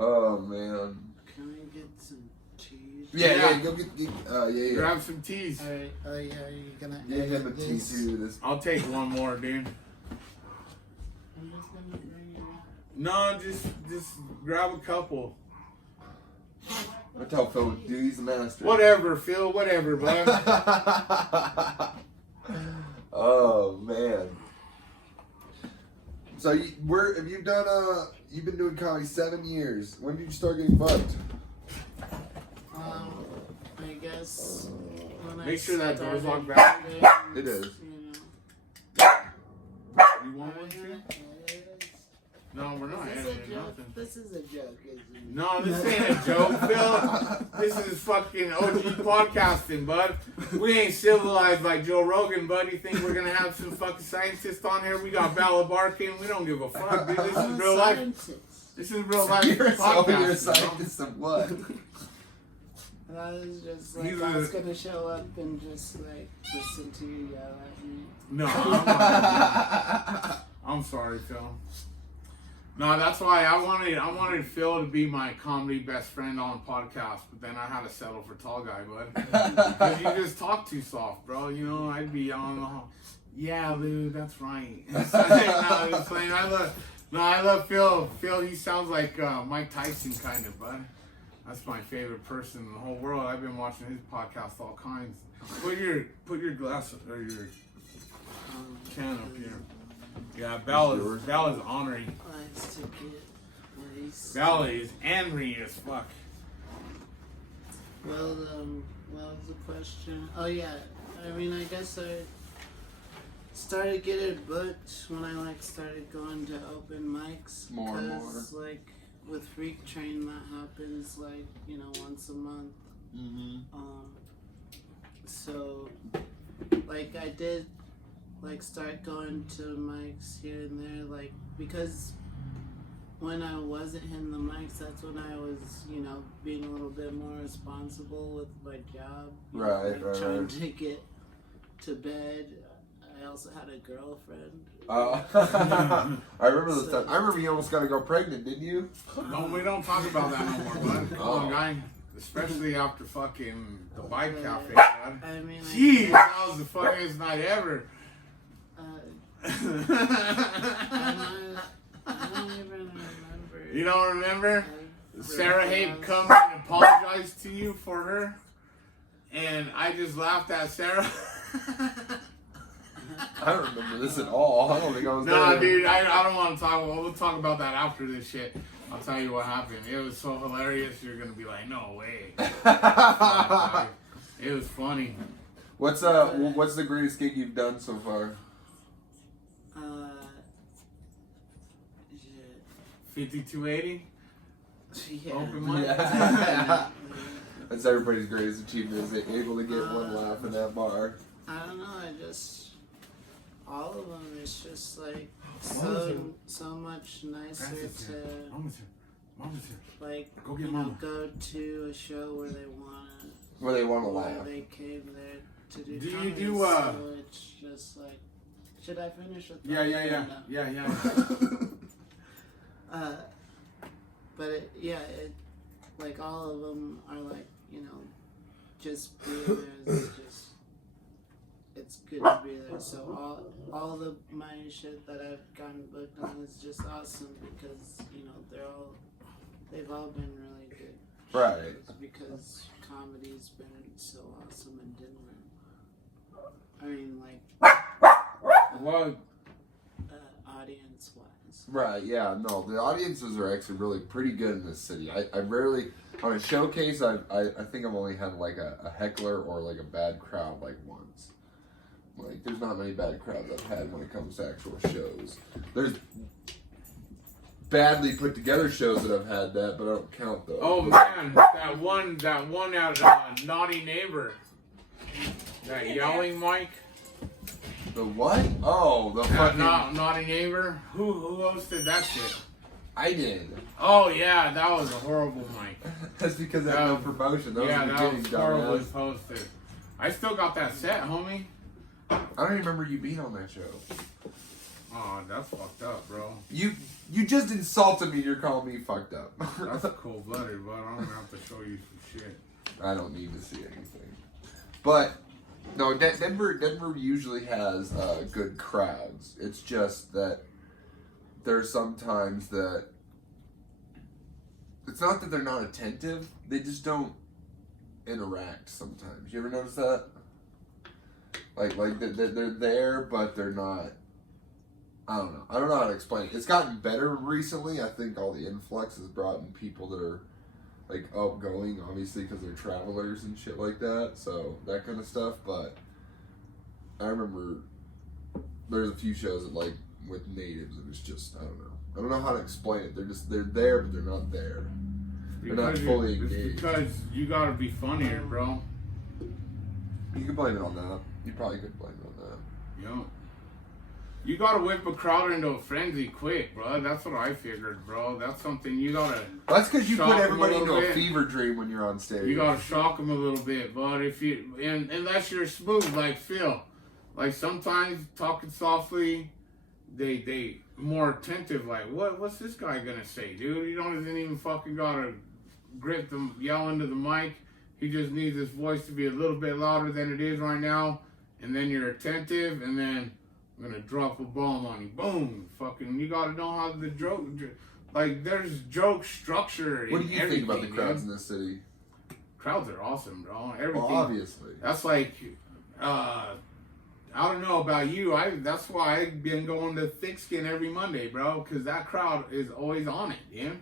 Oh man. Can I get some cheese? Yeah, go get. Yeah. Grab some teas. Alright, oh yeah, are you gonna Yeah, edit him a this? T2 this. I'll take one more, dude. I'm just gonna bring it. No, just grab a couple. I tell Phil what to do. He's the master. Whatever, Phil. Whatever, bud. Oh man. So have you done you've been doing comedy 7 years. When did you start getting booked? I guess when Make sure that door's started locked back. doing, It is. You know, You want one too? No, we're not Is this a editing joke? nothing. This is a joke, isn't it? No, this ain't a joke, Phil. This is fucking OG podcasting, bud. We ain't civilized like Joe Rogan, bud. You think we're gonna have some fucking scientists on here? We got Bala barking. We don't give a fuck, dude. This is real life. Scientist. This is real life You're a podcasting. scientist of what? And I was just like, He's I was a- gonna show up and just like listen to you yell at me. No, I'm not. I'm sorry, Phil. No, that's why I wanted Phil to be my comedy best friend on podcast, but then I had to settle for tall guy, bud. Because you just talk too soft, bro. You know, I'd be on the yeah, Lou, that's right. It's like, no, it's like, I love Phil. Phil, he sounds like Mike Tyson kind of, bud. That's my favorite person in the whole world. I've been watching his podcast all kinds. Put your glass or your can up here. Yeah, Bella's ornery. Likes to get laced. Bella is angry as fuck. Well, what was the question? Oh yeah, I mean, I guess I started getting booked when I like started going to open mics. More and more. Because like with Freak Train, that happens like once a month. Mm-hmm. So like I did like start going to mics here and there, like because when I wasn't hitting the mics, that's when I was, being a little bit more responsible with my job. Right, right, Trying right. to get to bed. I also had a girlfriend. I remember the time. I remember you almost got a girl pregnant, didn't you? No, we don't talk about that no more, bud. Come on, Oh. guy. Especially after fucking the bike cafe, bud. I mean, Jeez, that was the funniest night ever. I don't even remember. You don't remember? I Sarah remember Haig I was- come and apologized to you for her, and I just laughed at Sarah. I don't remember this at all. I don't think I was Nah, there. dude, I don't want to talk. We'll talk about that after this shit. I'll tell you what happened. It was so hilarious. You're gonna be like, no way. It was funny. What's the greatest gig you've done so far? Shit. 5280. Yeah. Open mic. Yeah. That's everybody's greatest achievement, is they able to get one laugh in that bar. I don't know. All of them. It's just like Mama's so much nicer Francis here. to Mama's here. Mama's here. like Go get Mama. go to a show where they wanna Where they want to where laugh. they came there to do. Do you comedy, do, So it's just like, should I finish with Yeah, that yeah, or yeah, no? yeah. But it like all of them are like just being there is just it's good to be there. So all the my shit that I've gotten booked on is just awesome because they've all been really good. Right. shows because comedy's been so awesome in Denver. I mean, like Well, audience wise. Right, yeah, no, the audiences are actually really pretty good in this city. I rarely, on a showcase, I think I've only had like a heckler or like a bad crowd like once. Like, there's not many bad crowds I've had when it comes to actual shows. badly put together shows that I've had that, but I don't count those. Oh man, that one at Naughty Neighbor. That yelling mic. The what? Oh, the At fucking. Naughty Neighbor. Who hosted that shit? I did. Oh yeah, that was a horrible mic. That's because I had no promotion. That Yeah, was the that beginning, was horribly dumbass. posted. I still got that set, homie. I don't even remember you being on that show. Oh, that's fucked up, bro. You just insulted me and you're calling me fucked up. That's cold blooded, but I'm gonna have to show you some shit. I don't need to see anything. But no, Denver usually has good crowds. It's just that there's sometimes that it's not that they're not attentive, they just don't interact sometimes. You ever notice that? Like they're there, but they're not. I don't know. I don't know how to explain it. It's gotten better recently. I think all the influx has brought in people that are like outgoing, obviously, because they're travelers and shit like that. So that kind of stuff. But I remember there's a few shows that like with natives. It was just I don't know how to explain it. They're there, but they're not there. They're not fully It's engaged. because you gotta be funnier, bro. You can blame it on that. You probably could blame it on that. Yo. You gotta whip a crowd into a frenzy quick, bro. That's what I figured, bro. That's something you gotta. That's because you Shock put them a everybody little into a bit. fever dream when you're on stage. You gotta shock them a little bit, but if you unless you're smooth like Phil, like sometimes talking softly, they more attentive. Like what's this guy gonna say, dude? You don't even fucking gotta grip them, yell into the mic. He just needs his voice to be a little bit louder than it is right now, and then you're attentive, and then I'm gonna drop a bomb on you. Boom, fucking. You gotta know how the joke. Like there's joke structure. What do in you think about the everything, crowds dude. in this city? Crowds are awesome, bro. Everything. Well, obviously. That's like, I don't know about you. That's why I've been going to Thick Skin every Monday, bro. Because that crowd is always on it, dude.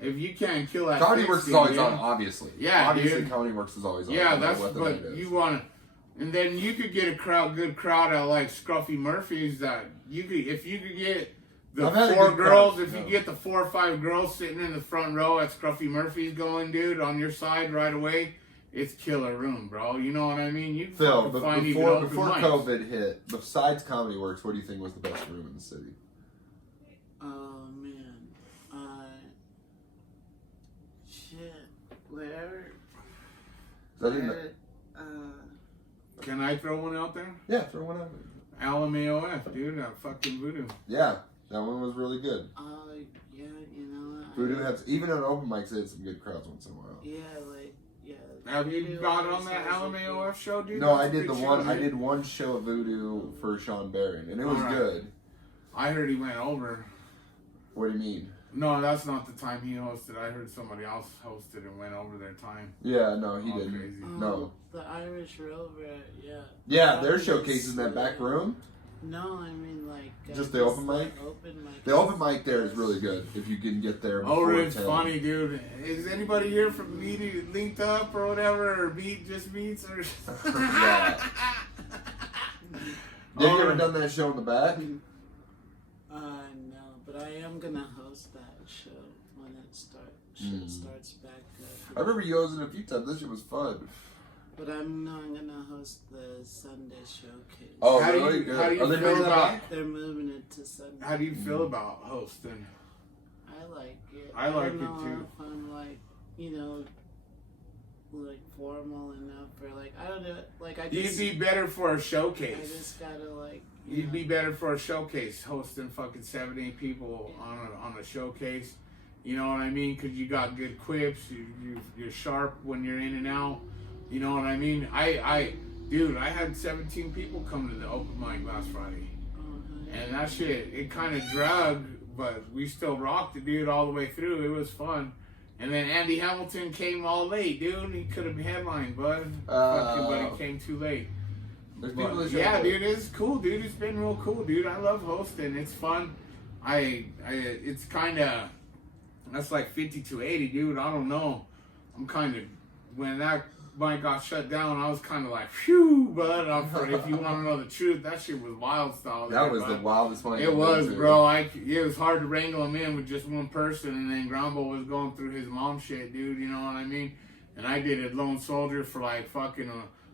If you can't kill that, Comedy Thick Works is Skin, always dude, on, obviously. Yeah, obviously, dude. Comedy Works is always on. Yeah, no matter that's what the but night is. you want to, and then you could get a good crowd at like Scruffy Murphy's. That you could, if you could get the I've had a 4 good girls, crowd, if you yeah. get the 4 or 5 girls sitting in the front row at Scruffy Murphy's going, dude, on your side right away, it's killer room, bro. You know what I mean? You Phil, fucking but find even before open mics. COVID hit, besides Comedy Works, what do you think was the best room in the city? Oh man, shit, where, I think that, where, Can I throw one out there? yeah, throw one out. LMAOF, dude, that fucking Voodoo. Yeah, that one was really good. yeah, you know, Voodoo had even on open mics, they had some good crowds once in a while. yeah, like, yeah. Have you Voodoo got always on that has a LMAOF show, dude? No, That's I a did big the show, one. I dude. did one show of Voodoo for Sean Barron, and it was Alright. good. I heard he went over. What do you mean? No, that's not the time he hosted. I heard somebody else hosted and went over their time. Yeah, no, he All didn't. crazy. No. The Irish Rover, yeah. Yeah, That their was showcase in that back sweet. room. No, I mean like Just the open mic? Open mic. The open mic there is really good if you can get there. Oh, before it's 10. funny, dude. Is anybody here from Meeting Linked Up or whatever, or Just Beats or? Yeah. Have you ever done that show in the back? No, but I am gonna host that show when it starts back up. I remember you hosting it a few times. This shit was fun. But I'm gonna host the Sunday showcase. Oh, How do really? you- Good. how do you Are they feel bringing that about- back? They're moving it to Sunday. How do you feel about hosting? I like it. I like don't it know too. If I'm like, like formal enough or like I don't know. Like I You'd just be better for a I showcase. just gotta like. You'd be better for a showcase, hosting fucking 7-8 people on a showcase. You know what I mean? Because you got good quips. You're sharp when you're in and out. You know what I mean? Dude, I had 17 people come to the open mic last Friday. And that shit, it kind of dragged, but we still rocked it, dude, all the way through. It was fun. And then Andy Hamilton came all late, dude. He could have headlined, bud. Fucking, but he came too late. There's people that show Yeah, up. dude, it's cool, dude. It's been real cool, dude. I love hosting. It's fun. It's kind of, that's like 50 to 80, dude. I don't know. I'm kind of, when that mic got shut down, I was kind of like, phew. bud. If you want to know the truth, that shit was wild style. That there, was the bud. wildest one. It was, bro. It was hard to wrangle him in with just one person, and then Grumble was going through his mom shit, dude. You know what I mean? And I did a lone soldier for like fucking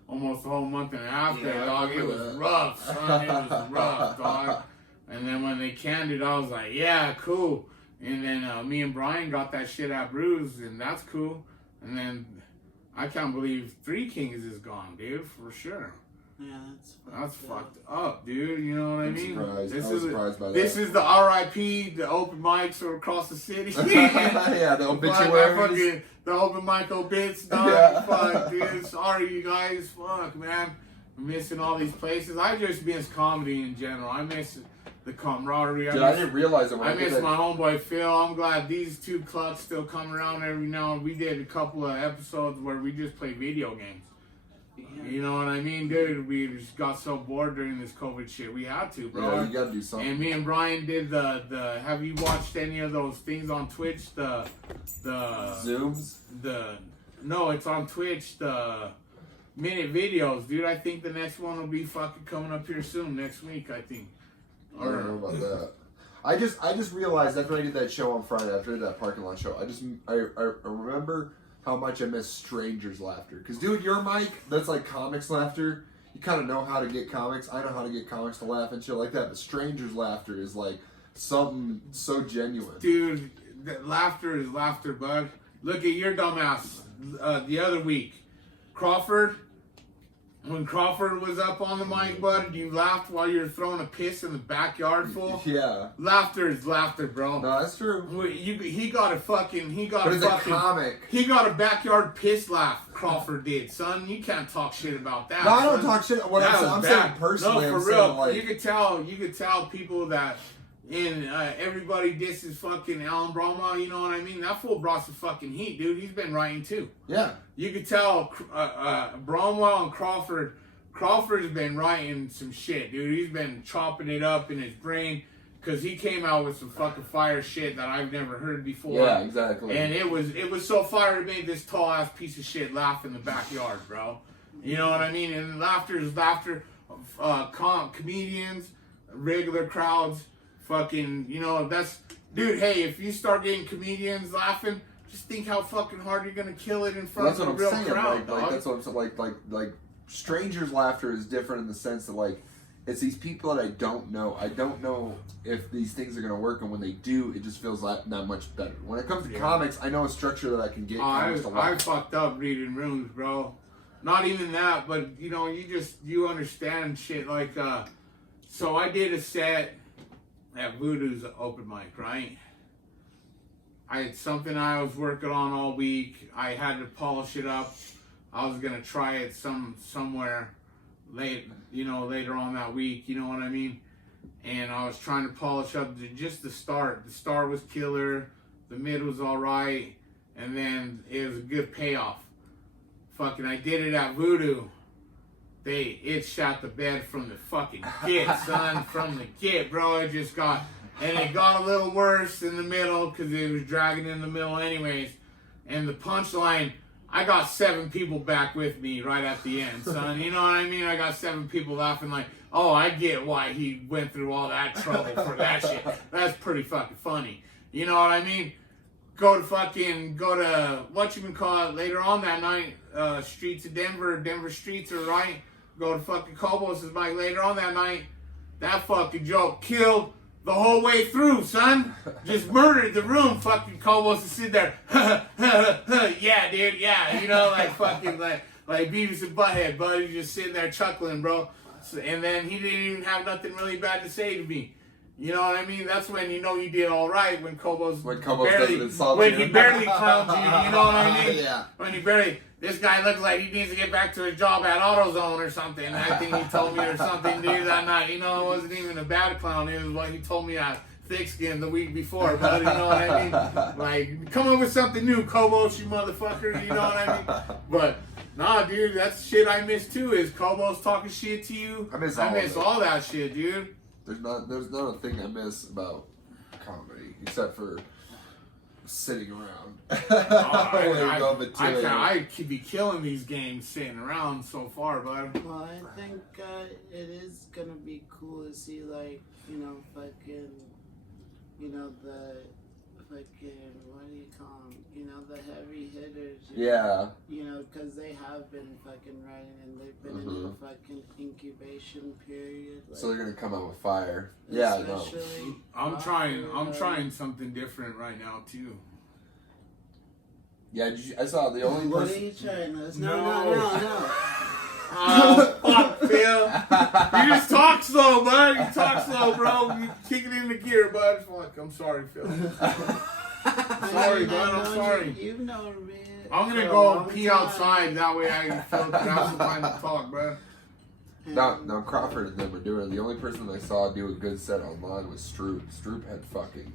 almost a whole month and a half there, Yeah, I dog. It remember was that. rough, son. It was rough, dog. And then when they canned it, I was like, yeah, cool. And then me and Brian got that shit at Bruise, and that's cool. And then I can't believe Three Kings is gone, dude, for sure. Yeah, That's fucked up, dude. You know what I I'm mean? surprised. This I was is surprised by this that. is the RIP, the open mics are across the city. Yeah, the Fuck, obituaries. fucking- the open mic obits, dog. Yeah. Fuck, dude. Sorry, you guys. Fuck, man. I'm missing all these places. I just miss comedy in general. I miss the camaraderie. Dude, I didn't realize it when I did miss that. my homeboy Phil. I'm glad these two clubs still come around every now and we did a couple of episodes where we just play video games. You know what I mean, dude? We just got so bored during this COVID shit. We had to, bro. Yeah, you gotta do something. And me and Brian did the. Have you watched any of those things on Twitch? The Zooms? no, it's on Twitch. The minute videos, dude. I think the next one will be fucking coming up here soon, next week. I think. I don't know about that. I just realized after I did that show on Friday, after I did that parking lot show, I remember how much I miss strangers' laughter. Cause dude, your mic, that's like comics laughter. You kind of know how to get comics. I know how to get comics to laugh and shit like that. But strangers' laughter is like something so genuine. Dude, laughter is laughter, bud. Look at your dumbass the other week. Crawford, when Crawford was up on the mic, bud, you laughed while you were throwing a piss in the backyard full. Yeah. Laughter is laughter, bro. No, that's true. He got a But as a comic. he got a backyard piss laugh. Crawford did, son. You can't talk shit about that. No, I don't son. talk shit. What That I'm was saying bad. personally, no, I'm for saying real. like. You could tell people that everybody disses fucking Alan Broma. You know what I mean? That fool brought some fucking heat, dude. He's been writing too. Yeah. You could tell Bromwell and Crawford. Crawford's been writing some shit, dude. He's been chopping it up in his brain because he came out with some fucking fire shit that I've never heard before. Yeah, exactly. And it was so fire it made this tall ass piece of shit laugh in the backyard, bro. You know what I mean? And laughter is laughter. Comedians, regular crowds, fucking, you know, that's, dude, hey, if you start getting comedians laughing, just think how fucking hard you're gonna kill it in front That's of what a I'm real saying. crowd, Like dog. that's what I'm saying. Like strangers' laughter is different in the sense that like it's these people that I don't know. I don't know if these things are gonna work, and when they do, it just feels like that much better. When it comes to comics, I know a structure that I can get comics to I laugh. fucked up reading rooms, bro. Not even that, but you know, you understand shit like so I did a set at Voodoo's open mic, right? I had something I was working on all week. I had to polish it up. I was gonna try it somewhere later on that week, you know what I mean? And I was trying to polish up just the start. The start was killer, the mid was alright, and then it was a good payoff. Fucking I did it at Voodoo. It shot the bed from the fucking get, son. From the get, bro. It just got, and it got a little worse in the middle because it was dragging in the middle anyways. And the punchline, I got 7 people back with me right at the end, son. You know what I mean? I got 7 people laughing like, oh, I get why he went through all that trouble for that shit. That's pretty fucking funny. You know what I mean? Go to whatchamacallit later on that night, streets of Denver streets are right. Go to fucking Cobos' mic later on that night. That fucking joke killed the whole way through, son. Just murdered the room. Fucking Cobos is sitting there. Yeah, dude, yeah. You know, like fucking like Beavis and Butthead, buddy, just sitting there chuckling, bro. So, and then he didn't even have nothing really bad to say to me. You know what I mean? That's when you know you did all right. When Cobos doesn't insult when you. he barely clowned you. You know what I mean? Yeah. When he barely, this guy looks like he needs to get back to his job at AutoZone or something. I think he told me or something, dude, that night. You know, it wasn't even a bad clown. It was what he told me at Thick Skin the week before. But you know what I mean? Like, come up with something new, Cobos, you motherfucker. You know what I mean? But nah, dude, that's shit I miss too. Is Cobos talking shit to you? I miss all that shit, dude. There's not a thing I miss about comedy except for sitting around. I could be killing these games sitting around so far, bud. Well, I think it is gonna be cool to see, like, you know, fucking, you know, the fucking, what do you call them? You know, the heavy hitters. Yeah. You know, because they have been fucking writing and they've been in a fucking incubation period. Like, So they're gonna come out with fire. Yeah, no. especially I'm after, trying something different right now too. Yeah, I saw the only What are person. you trying? No. Oh, fuck, Phil. You just talk slow, bud. You talk slow, bro. You kick it into gear, bud. Fuck, I'm sorry, Phil. Sorry, bud. I'm sorry. You've known me. I'm gonna for a go long pee time. outside. That way I can have some time to talk, bro. Now Crawford and them were doing it. The only person I saw do a good set online was Stroop. Stroop had fucking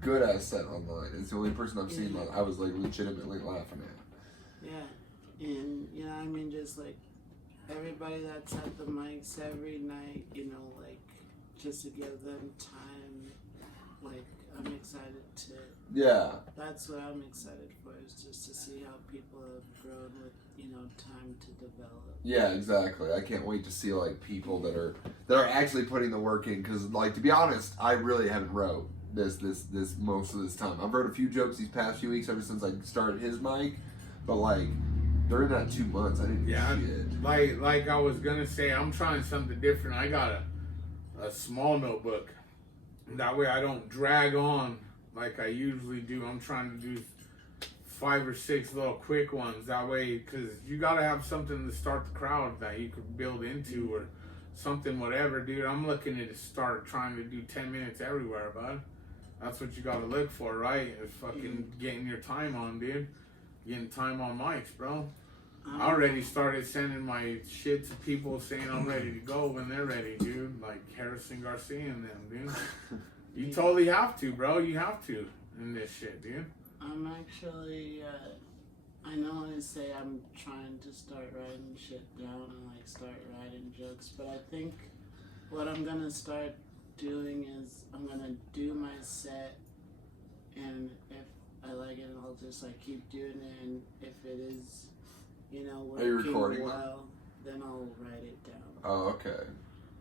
good ass set online. It's the only person I've seen that I was like legitimately laughing at. Yeah, and you know, I mean, just like everybody that's at the mics every night, you know, like just to give them time. Like, I'm excited to. Yeah. That's what I'm excited for, is just to see how people have grown with, you know, time to develop. Yeah, exactly. I can't wait to see like people that are actually putting the work in. Because like, to be honest, I really haven't wrote this most of this time. I've wrote a few jokes these past few weeks ever since I started his mic, but like during that 2 months I didn't do shit. Like I was gonna say, I'm trying something different. I got a small notebook. That way I don't drag on like I usually do. I'm trying to do 5 or 6 little quick ones. That way, because you gotta have something to start the crowd that you could build into or something, whatever, dude. I'm looking to start trying to do 10 minutes everywhere, bud. That's what you gotta look for, right? Is fucking getting your time on, dude. Getting time on mics, bro. I already started sending my shit to people saying I'm ready to go when they're ready, dude. Like Harrison Garcia and them, dude. You totally have to, bro. You have to in this shit, dude. I'm actually, I know when I say I'm trying to start writing shit down and like start writing jokes, but I think what I'm gonna start doing is I'm gonna do my set, and if I like it, I'll just like keep doing it, and if it is, you know, Are you working recording well, then I'll write it down. Oh, okay.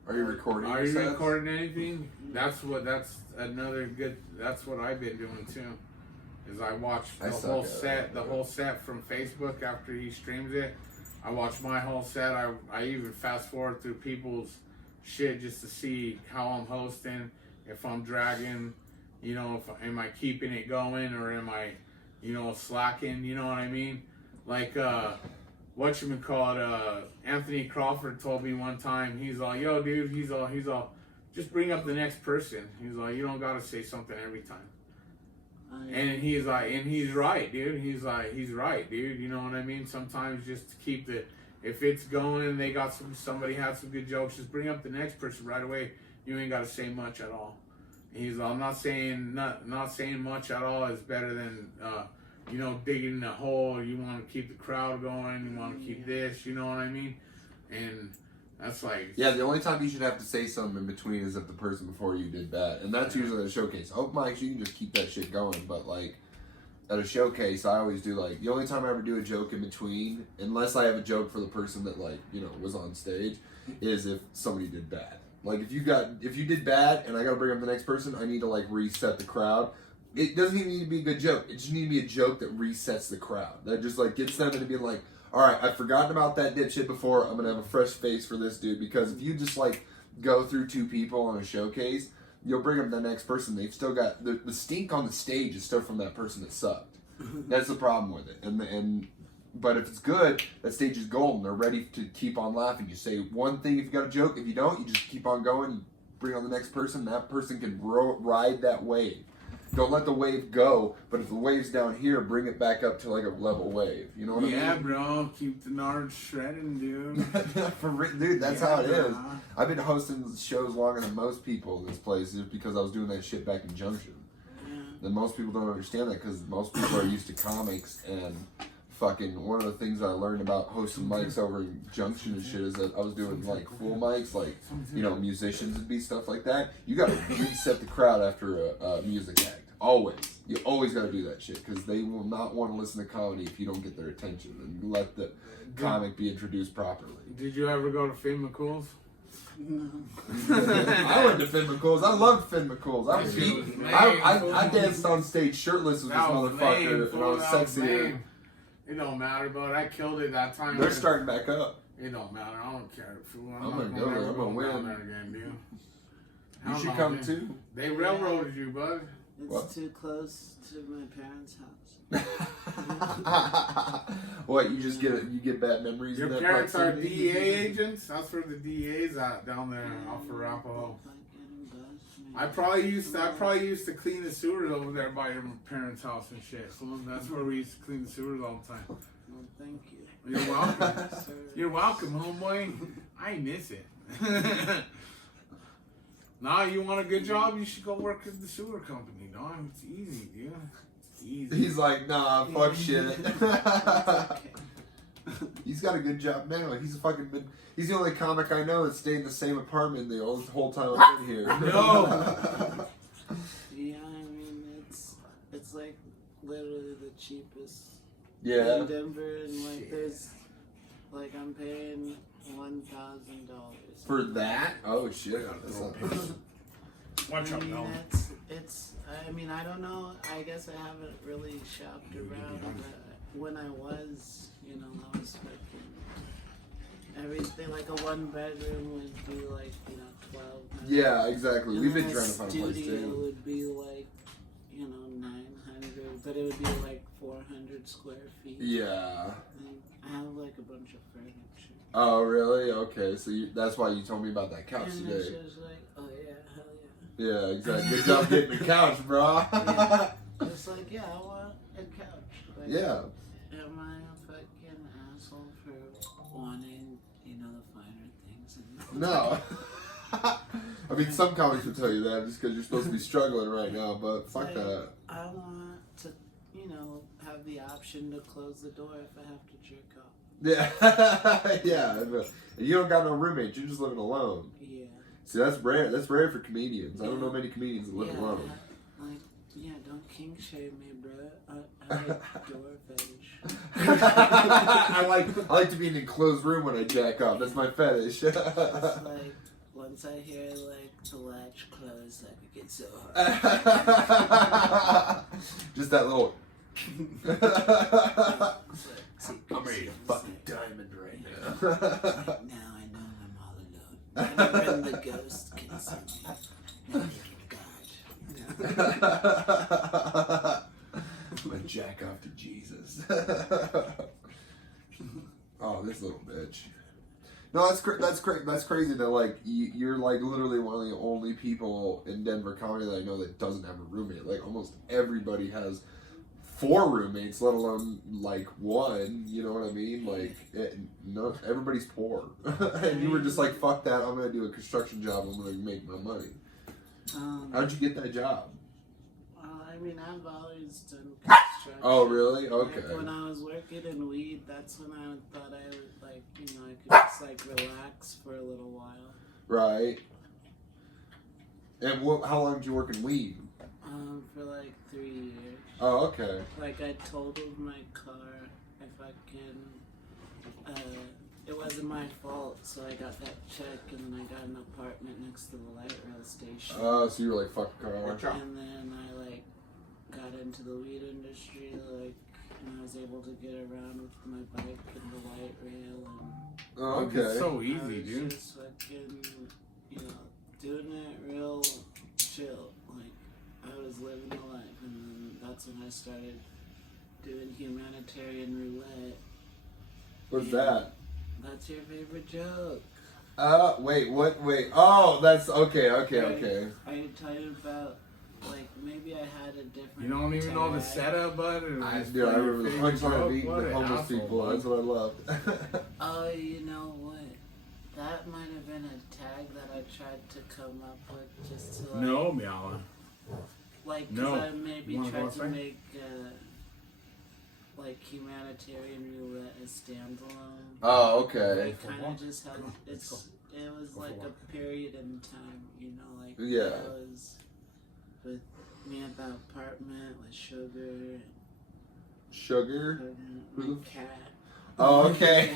Are you recording? Are your you sets? recording anything? That's another good. That's what I've been doing too. Is I watch the whole set from Facebook after he streams it. I watch my whole set. I even fast forward through people's shit just to see how I'm hosting, if I'm dragging, you know, am I keeping it going or am I, you know, slacking, you know what I mean? Like, whatchamacallit, Anthony Crawford told me one time, he's all, yo, dude, he's all, just bring up the next person. He's like, you don't gotta say something every time. And he's like, and he's right, dude. He's right, dude. You know what I mean? Sometimes just to keep if it's going, they got somebody has some good jokes, just bring up the next person right away. You ain't got to say much at all. And he's all, I'm not saying much at all is better than, you know, digging a hole. You want to keep the crowd going. You want to keep this. You know what I mean? And that's like, yeah, the only time you should have to say something in between is if the person before you did bad. And that's usually at a showcase. Open mics, you can just keep that shit going. But, like, at a showcase, I always do, like, the only time I ever do a joke in between, unless I have a joke for the person that, like, you know, was on stage, is if somebody did bad. Like, if you did bad and I got to bring up the next person, I need to, like, reset the crowd. It doesn't even need to be a good joke. It just needs to be a joke that resets the crowd. That just, like, gets them into being like, all right, I've forgotten about that dipshit before. I'm going to have a fresh face for this dude. Because if you just, like, go through 2 people on a showcase, you'll bring up the next person. They've still got... The stink on the stage is still from that person that sucked. That's the problem with it. But if it's good, that stage is golden. They're ready to keep on laughing. You say one thing if you got a joke. If you don't, you just keep on going. You bring on the next person. That person can ride that wave. Don't let the wave go, but if the wave's down here, bring it back up to like a level wave. You know what I mean? Yeah, bro. Keep the nards shredding, dude. Dude, that's how it is. bro. I've been hosting shows longer than most people in this place just because I was doing that shit back in Junction. And most people don't understand that because most people are used to comics and fucking one of the things I learned about hosting mics over in Junction and shit is that I was doing like full mics, like, you know, musicians would be stuff like that. You gotta reset the crowd after a music act. Always. You always gotta do that shit because they will not want to listen to comedy if you don't get their attention and let the comic be introduced properly. Did you ever go to Finn McCool's? No. I went to Finn McCool's. I loved Finn McCool's. I was That shit was lame, I fool. danced on stage shirtless with this That was motherfucker, lame, and I fool. was That was sexy. lame. It don't matter, but I killed it that time. They're starting back up. It don't matter. I don't care, fool. I'm not gonna go there. ever I'm gonna go down win. there again, dude. You Hell should no, come man. too. They railroaded you, bud. It's What? too close to my parents' house. What, you just get bad memories? Your in that parents are proximity? DEA agents? That's where the DEA's at down there off of Arapahoe. I probably used to clean the sewers over there by your parents' house and shit. So that's where we used to clean the sewers all the time. Well, thank you. You're welcome. Sir. You're welcome, homeboy. I miss it. Nah, you want a good job? You should go work at the sewer company, dog. It's easy, dude. It's easy. He's like, nah, fuck shit. It's okay. He's got a good job now. He's the only comic I know that stayed in the same apartment the whole time I've been here. No. Yeah, I mean it's like literally the cheapest Yeah. in Denver, and like Shit. there's like I'm paying $1,000 For that? Oh shit. That's not Watch I out, mean, no. it's. I mean, I don't know. I guess I haven't really shopped around, but when I was, I was fucking everything. Like a one bedroom would be like, $1,200. Yeah, exactly. And We've then been trying to find a place studio too. would be like, $900, but it would be like 400 square feet. Yeah. Like, I have like a bunch of furniture. Oh really? Okay, so that's why you told me about that couch And it's today. just like, oh yeah, hell yeah. Yeah, exactly. Good job getting the couch, bro. Yeah. It's like, yeah, I want a couch. Like, Yeah. Am I a fucking asshole for wanting, the finer things? No. I mean, some comics would tell you that just because you're supposed to be struggling right now, but fuck Like, that. I want to, have the option to close the door if I have to jerk off. Yeah. Yeah. And you don't got no roommates. You're just living alone. Yeah. See, that's rare. That's rare for comedians. I don't know many comedians that live Yeah, alone. Don't king shame me, bro. I like door fetish. I like to be in an enclosed room when I jack off. That's my fetish. It's like, once I hear, the latch close, it gets so hard. Just that little. It's like, see, I'm ready to fucking diamond right now. now I know I'm all alone. Never when the ghost can see me. Now look at God. I'm gonna jack off to Jesus. Oh, this little bitch. No, that's crazy that you're literally one of the only people in Denver County that I know that doesn't have a roommate. Like almost everybody has 4 roommates, let alone 1. You know what I mean? No, everybody's poor, and you were just like, fuck that. I'm gonna do a construction job. I'm gonna make my money. How'd you get that job? I mean, I've always done construction. Oh, really? Okay. Like, when I was working in weed, that's when I thought I would, I could just, relax for a little while. Right. And how long did you work in weed? For 3 years. Oh, okay. I totaled my car. It wasn't my fault, so I got that check, and then I got an apartment next to the light rail station. Oh, so you were like, fuck the car. Watch out. And then I got into the weed industry, and I was able to get around with my bike and the light rail, and Oh, It's okay. so I easy, was dude. just fucking, doing it real chill. I was living the life, and then that's when I started doing humanitarian roulette. What's that? That's your favorite joke. Wait, what? Wait. Oh, that's okay. Are you talking about, maybe I had a different You don't even know the tag? setup, bud? I Just do. I play your remember the favorite punchline joke? of eating What the an homeless asshole, people. bud. That's what I loved. Oh, you know what? That might have been a tag that I tried to come up with just to No, Miala. cause No. I maybe You wanna go tried to outside? make humanitarian roulette a standalone. Oh, okay. It kind of just had it was Go for a like walk. a period in time, Yeah. That was with me about apartment with Sugar Sugar? and Who my the- cat. Oh, okay.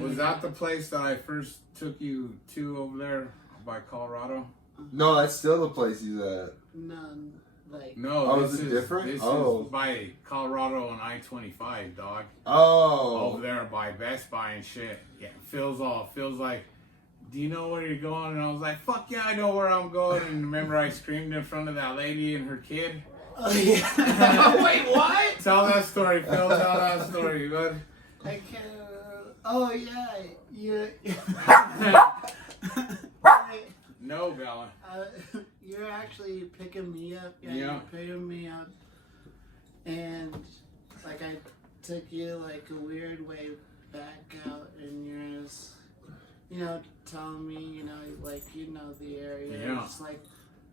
Was that the place that I first took you to over there by Colorado? No, that's still the place he's at. None like No, Oh, this is it different? This Oh. is by Colorado and I-25, dog. Oh. Over there by Best Buy and shit. Yeah, feels like, do you know where you're going? And I was like, fuck yeah, I know where I'm going. And remember I screamed in front of that lady and her kid? oh yeah. Wait, what? Tell that story, Phil. Tell that story, bud. I can't. Oh yeah, you. No, Bella. You're actually picking me up. Yeah. You're picking me up, and like I took you like a weird way back out, and you're just, telling me, like the area. Yeah. It's like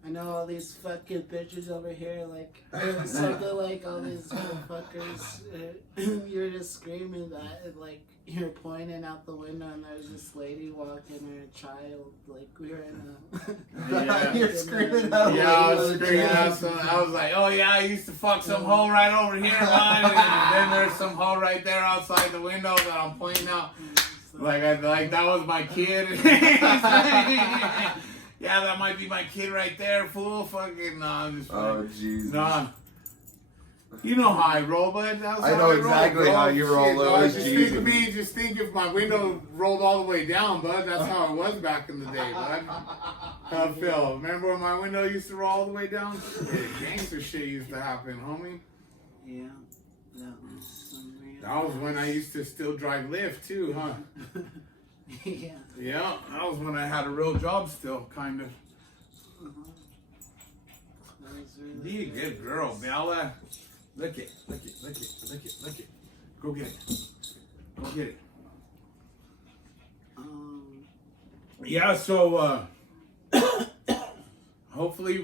I know all these fucking bitches over here, like something like all these motherfuckers. You're just screaming that, and like you're pointing out the window, and there's this lady walking her child. Like we were in a. Yeah. You're screaming out. Yeah, I loud. was screaming out some, I was like, oh yeah, I used to fuck some hoe right over here, man. And then there's some hoe right there outside the window that I'm pointing out. Like that was my kid. Yeah, that might be my kid right there, fool. Fucking nah, I'm just Oh, Jesus. nah. You know how I roll, but that's I how know roll, exactly bro. how you roll, Shit, though. dog, It's just Jesus. think of me. Just think if my window rolled all the way down, bud. That's how it was back in the day, bud. Phil, remember when my window used to roll all the way down? Yeah, gangster shit used to happen, homie. Yeah, that was some real. That was when I used to still drive Lyft too, huh? Yeah. Yeah, that was when I had a real job still, kind of. That was really Be a good girl, Bella. Look it. Go get it. Yeah, so hopefully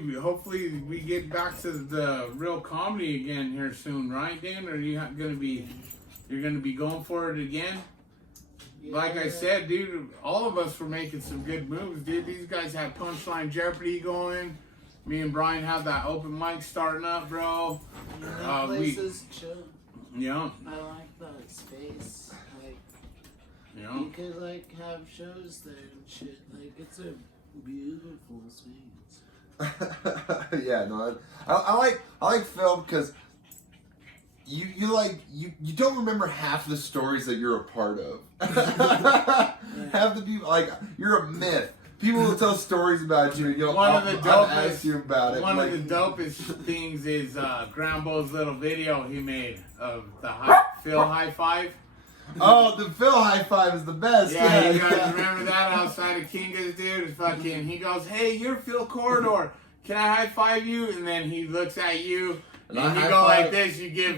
we get back to the real comedy again here soon, right, Dan? Or you're gonna be going for it again? Like I said, dude, all of us were making some good moves, dude. These guys had Punchline Jeopardy going. Me and Brian had that open mic starting up, bro. That place is chill. Yeah, I like that space. Like yeah. you could like have shows there and shit. Like it's a beautiful space. Yeah, no, I like Phil because you don't remember half the stories that you're a part of. Half the people, like, you're a myth. People will tell stories about you, and One of the I'll dopest- ask you about it. One like, of the dopest things is Grambo's little video he made of the Phil high five. oh, the Phil high five is the best. Yeah, you guys remember that outside of Kinga's, dude? Fucking, he goes, "Hey, you're Phil Corridor. Can I high five you?" And then he looks at you. And And I you go high like five. this, you give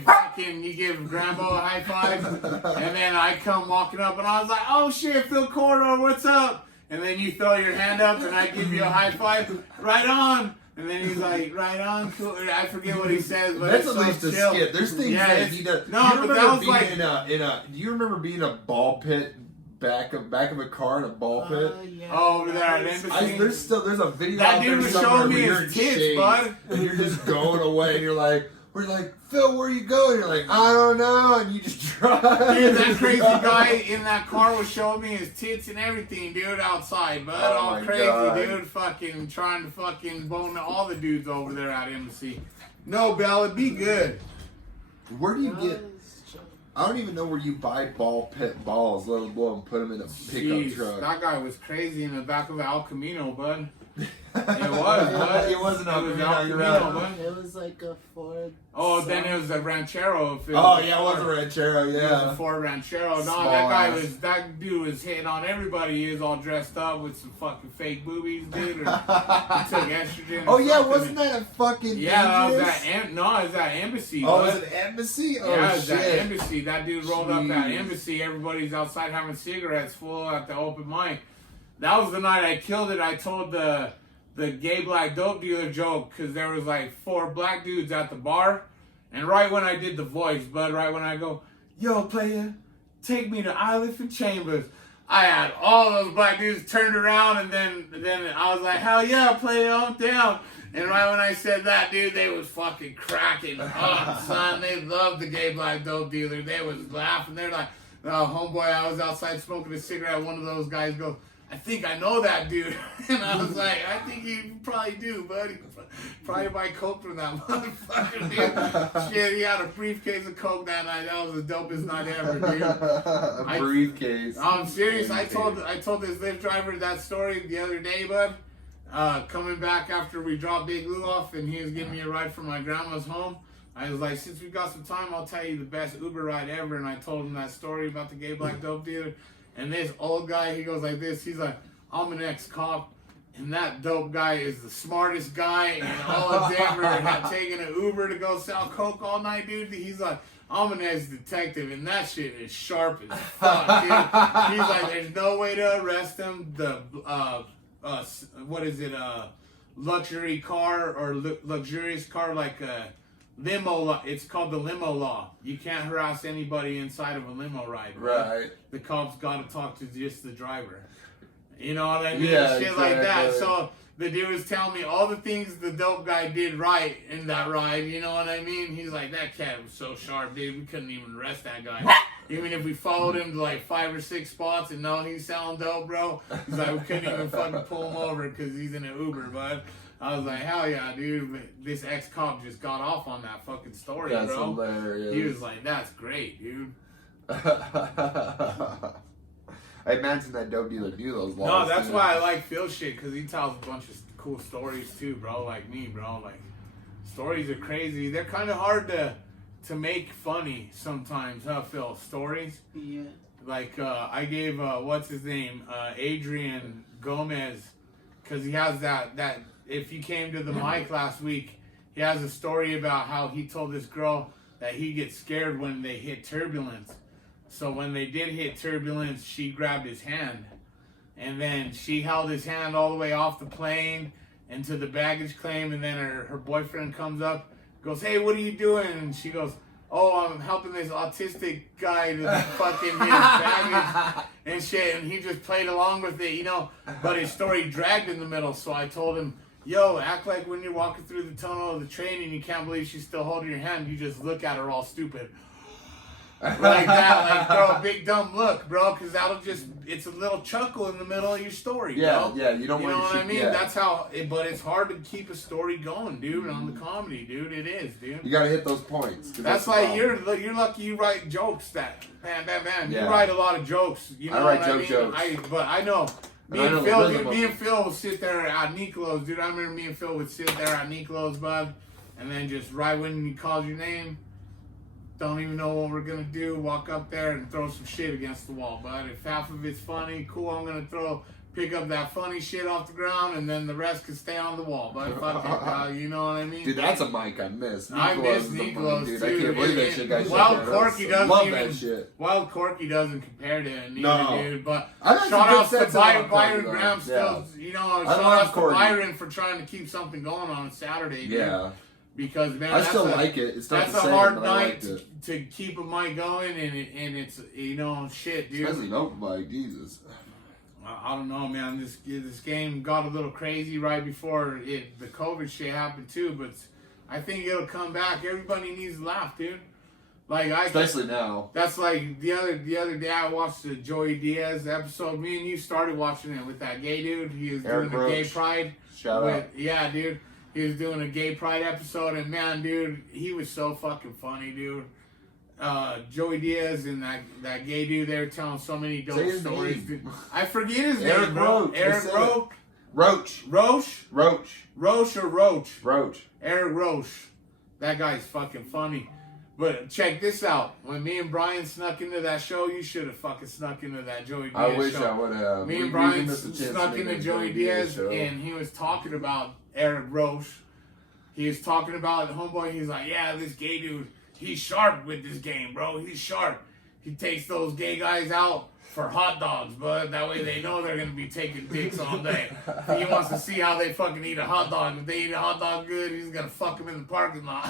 Grambo a high five, and then I come walking up, and I was like, "Oh shit, Phil Corridor, what's up?" And then you throw your hand up, and I give you a high five, right on. And then he's like, "Right on, cool." I forget what he says, but That's it's at so least a chill. skit. There's things Yeah, that it's- he does. no, Do you but remember that was being like- in a? Do you remember being in a ball pit back of a car in a ball pit? Yeah, Oh, over there at that was- Embassy. There's a video That out dude there was somewhere showing me where his you're in tits, shades, bud. and you're just going away, and we're like, Phil, where you going? You're like, I don't know, and you just drive. Dude, that crazy guy in that car was showing me his tits and everything, dude, outside, bud. Oh all my crazy, God. dude. Fucking trying to fucking bone all the dudes over there at Embassy. No, Bella, be good. Where do you that get? was chill. I don't even know where you buy ball pit balls, let alone put them in a pickup Jeez, truck. that guy was crazy in the back of El Camino, bud. It was, bud. It wasn't El It was Camino, El you're Camino, right. bud. It was like a Ford. Oh, then it was a Ranchero. If it Oh was yeah, it was a ranchero. It was a Yeah. Ford Ranchero. No, Small that guy ass. that dude was hitting on everybody. He was all dressed up with some fucking fake boobies, dude. Or he took estrogen. Oh or yeah, something. wasn't that a fucking? Yeah, that was Dangerous? that. It was that Embassy. Oh, bud. was it Embassy? Oh Yeah, it was that shit. Embassy. That dude rolled up at Jeez. Embassy. Everybody's outside having cigarettes full at the open mic. That was the night I killed it. I told the gay black dope dealer joke because there was like 4 black dudes at the bar. And right when I did the voice, bud, right when I go, "Yo, player, take me to Elephant Chambers. I had all those black dudes turned around, and then I was like, hell yeah, play on down. And right when I said that, dude, they was fucking cracking up, son. They loved the gay black dope dealer. They was laughing. They're like, homeboy, I was outside smoking a cigarette. One of those guys goes, I think I know that dude. And I was like, I think you probably do, buddy. Probably buy coke from that motherfucker, dude. Shit, he had a briefcase of coke that night. That was the dopest night ever, dude. A briefcase. I'm serious. I told this Lyft driver that story the other day, bud. Coming back after we dropped Big Lou off, and he was giving me a ride from my grandma's home. I was like, since we got some time, I'll tell you the best Uber ride ever. And I told him that story about the gay black dope dealer. And this old guy, he goes like this. He's like, I'm an ex-cop, and that dope guy is the smartest guy in all of Denver. Had taken an Uber to go sell coke all night, dude. He's like, I'm an ex-detective, and that shit is sharp as fuck, dude. He's like, there's no way to arrest him. The luxury car or luxurious car, like a limo. It's called the limo law. You can't harass anybody inside of a limo ride. Right. The cops got to talk to just the driver. You know what I mean? Yeah, Shit like that. exactly. So the dude was telling me all the things the dope guy did right in that ride. You know what I mean? He's like, that cat was so sharp, dude. We couldn't even arrest that guy. Even if we followed him to like 5 or 6 spots and know he's selling dope, bro. He's like, we couldn't even fucking pull him over because he's in an Uber, bud. I was like, hell yeah, dude. This ex-cop just got off on that fucking story, That's bro. hilarious. He was like, that's great, dude. I imagine that dope dealer knew those laws. No, that's too. why I like Phil shit, because he tells a bunch of cool stories too, bro. Like me, bro. Like, stories are crazy. They're kind of hard to make funny sometimes, huh, Phil? Stories? Yeah. Like, I gave, what's his name? Adrian Gomez, because he has that, if you came to the mic last week, he has a story about how he told this girl that he gets scared when they hit turbulence. So when they did hit turbulence, she grabbed his hand. And then she held his hand all the way off the plane into the baggage claim. And then her boyfriend comes up, goes, hey, what are you doing? And she goes, oh, I'm helping this autistic guy to fucking his baggage and shit. And he just played along with it, you know. But his story dragged in the middle. So I told him, yo, act like when you're walking through the tunnel of the train and you can't believe she's still holding your hand, you just look at her all stupid. Like that, like throw a big dumb look, bro, because that'll just, it's a little chuckle in the middle of your story, bro. Yeah, you don't You want know to what I mean? Yeah. That's how, but it's hard to keep a story going, dude, on the comedy, dude. It is, dude. You gotta hit those points. 'cause That's the like, problem. you're lucky you write jokes that, bam. Yeah. You write a lot of jokes, you know I write what I mean? jokes. But I know, And I know the rhythm of me it. and Phil would sit there at Nicolo's, dude. I remember me and Phil would sit there at Nicolo's, bud, and then just right when he calls your name, don't even know what we're gonna do, walk up there and throw some shit against the wall, bud. If half of it's funny, cool, I'm gonna pick up that funny shit off the ground, and then the rest can stay on the wall, bud. Fuck it, pal, you know what I mean? Dude, that's a mic I miss. I Nicolas miss is the one, Nicolo's, dude. too. I can't believe that shit got Wild shut down. Corky doesn't Love even- that shit. Wild Corky doesn't compare to it neither, No. dude. But I got shout some outs good to sets about Byron Corky, Graham though. still, you know, I shout love outs to Corky. Byron for trying to keep something going on Saturday, dude. Yeah. Because, man, I that's still a, like it. It's not that's the a same, hard but I night liked it. to keep a mic going, and it's, you know, shit, dude. Especially an open mic, Jesus. I don't know, man. This game got a little crazy right before the COVID shit happened too, but I think it'll come back. Everybody needs to laugh, dude. Like Especially now. That's like the other day I watched the Joey Diaz episode. Me and you started watching it with that gay dude. He was Eric doing a gay Roach. pride. Shout out. Yeah, dude. He was doing a gay pride episode, and man, dude, he was so fucking funny, dude. Joey Diaz and that gay dude there telling so many dope Say his stories. name. Dude. I forget his Eric name, bro. Roach. Eric Just say Roach. Roach. Roche or Roach? Roach. Eric Roche. That guy's fucking funny. But check this out. When me and Brian snuck into that show, you should have fucking snuck into that Joey Diaz I wish show. I would have. Me We and Brian missed a chance snuck to make into a Joey Diaz, show. and he was talking about Eric Roche. He was talking about homeboy. He's like, yeah, this gay dude, he's sharp with this game, bro. He's sharp. he takes those gay guys out for hot dogs, bud. That way they know they're gonna be taking dicks all day. He wants to see how they fucking eat a hot dog. If they eat a hot dog good, he's gonna fuck them in the parking lot.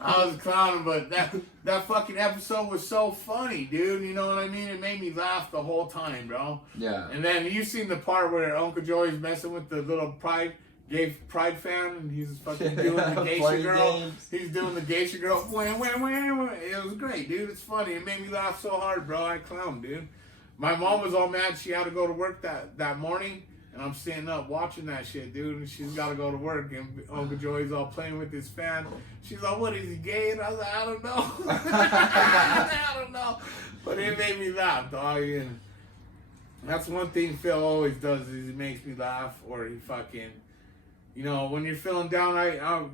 I was clowning, but that fucking episode was so funny, dude. You know what I mean? It made me laugh the whole time, bro. Yeah. And then you seen the part where Uncle Joey's messing with the little gay Pride fan, and he's fucking doing the geisha Playing girl. games. He's doing the geisha girl. Wham, wham, wham, wham. It was great, dude. It's funny. It made me laugh so hard, bro. I clowned, dude. My mom was all mad. She had to go to work that morning, and I'm sitting up watching that shit, dude. And she's got to go to work, and Uncle Joey's all playing with his fan. She's like, "What is he gay?" And I was like, "I don't know." I don't know. But it made me laugh, dog. And that's one thing Phil always does is he makes me laugh, or he fucking. You know, when you're feeling down,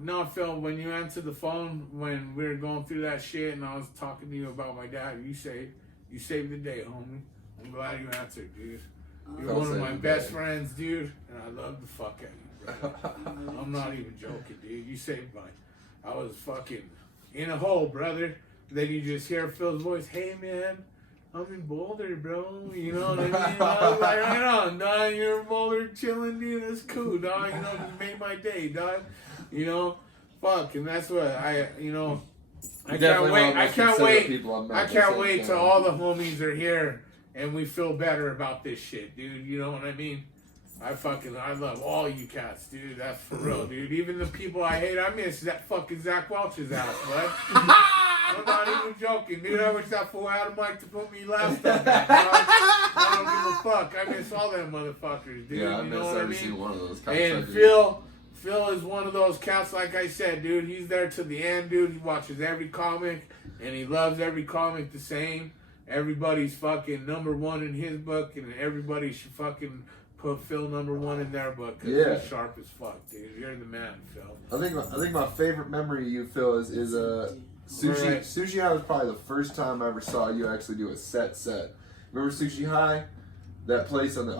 no, Phil, when you answered the phone, when we were going through that shit and I was talking to you about my dad, you saved the day, homie. I'm glad you answered, dude. You're one of my best friends, dude, and I love the fuck out of you, brother. I'm not even joking, dude. You saved I was fucking in a hole, brother. Then you just hear Phil's voice, "Hey, man, I'm in Boulder, bro." You know what I mean? I was like, "Right on, dog. You're in Boulder chilling, dude. That's cool, dog. You know, just made my day, dog. You know, fuck." And that's what I can't wait. I can't wait till all the homies are here and we feel better about this shit, dude. You know what I mean? I love all you cats, dude. That's for real, dude. Even the people I hate, I miss that fucking Zach Welch's ass, bud. I'm not even joking, dude. I wish that fool had a mic to put me last time. I don't give a fuck. I miss all them motherfuckers, dude. Yeah, I you miss know what I every mean? single one of those. And Phil is one of those cats, like I said, dude. He's there to the end, dude. He watches every comic, and he loves every comic the same. Everybody's fucking number one in his book, and everybody should fucking put Phil number one in their book, because he's sharp as fuck, dude. You're the man, Phil. I think my favorite memory of you, Phil, is Sushi. Right. Sushi High was probably the first time I ever saw you actually do a set. Remember Sushi High? That place on the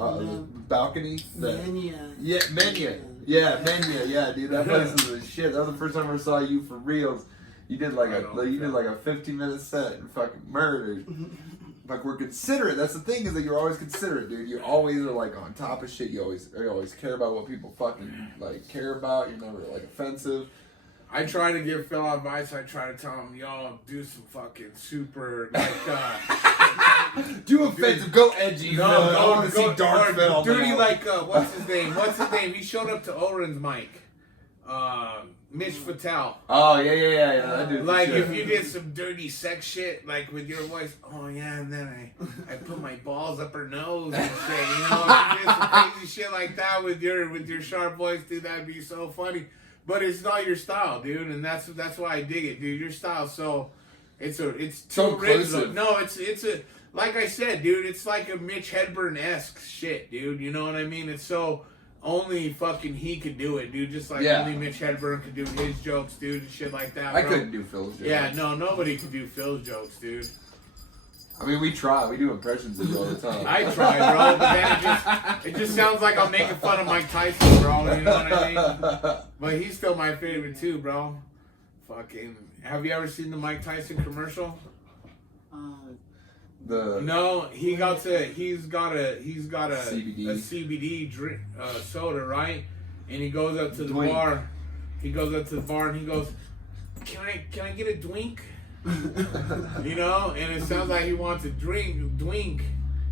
balcony? Mania. Yeah, Mania. Yeah, Mania. Yeah, dude, that place was the shit. That was the first time I ever saw you for reals. You did like a 15-minute set and fucking murdered. Like, we're considerate. That's the thing, is that you're always considerate, dude. You always are like on top of shit. You always care about what people fucking like care about. You're never like offensive. I try to give Phil advice. I try to tell him, "Yo, do some fucking super Do offensive, go edgy. No, I want to see Dark Phil. Dude, he like what's his name? He showed up to Oren's mic. Mitch Fatal. Oh yeah. That dude. Like if you did some dirty sex shit, like with your voice, "Oh yeah," and then I put my balls up her nose and shit. You know, if you did some crazy shit like that with your sharp voice, dude, that'd be so funny. But it's not your style, dude, and that's why I dig it, dude. Your style, it's so too original. inclusive. No, it's a like I said, dude. It's like a Mitch Hedberg-esque shit, dude. You know what I mean? It's so only fucking he could do it, dude. Just like only Mitch Hedberg could do his jokes, dude, and shit like that. I bro. couldn't do Phil's jokes. Yeah, no, nobody could do Phil's jokes, dude. I mean, we try. We do impressions of you all the time. I try, bro, but then it just sounds like I'm making fun of Mike Tyson, bro. You know what I mean? But he's still my favorite too, bro. Fucking, have you ever seen the Mike Tyson commercial? No, he's got a CBD drink, soda, right? And he goes up to the bar. He goes up to the bar and he goes, "Can I get a drink?" You know, and it sounds like he wants a drink.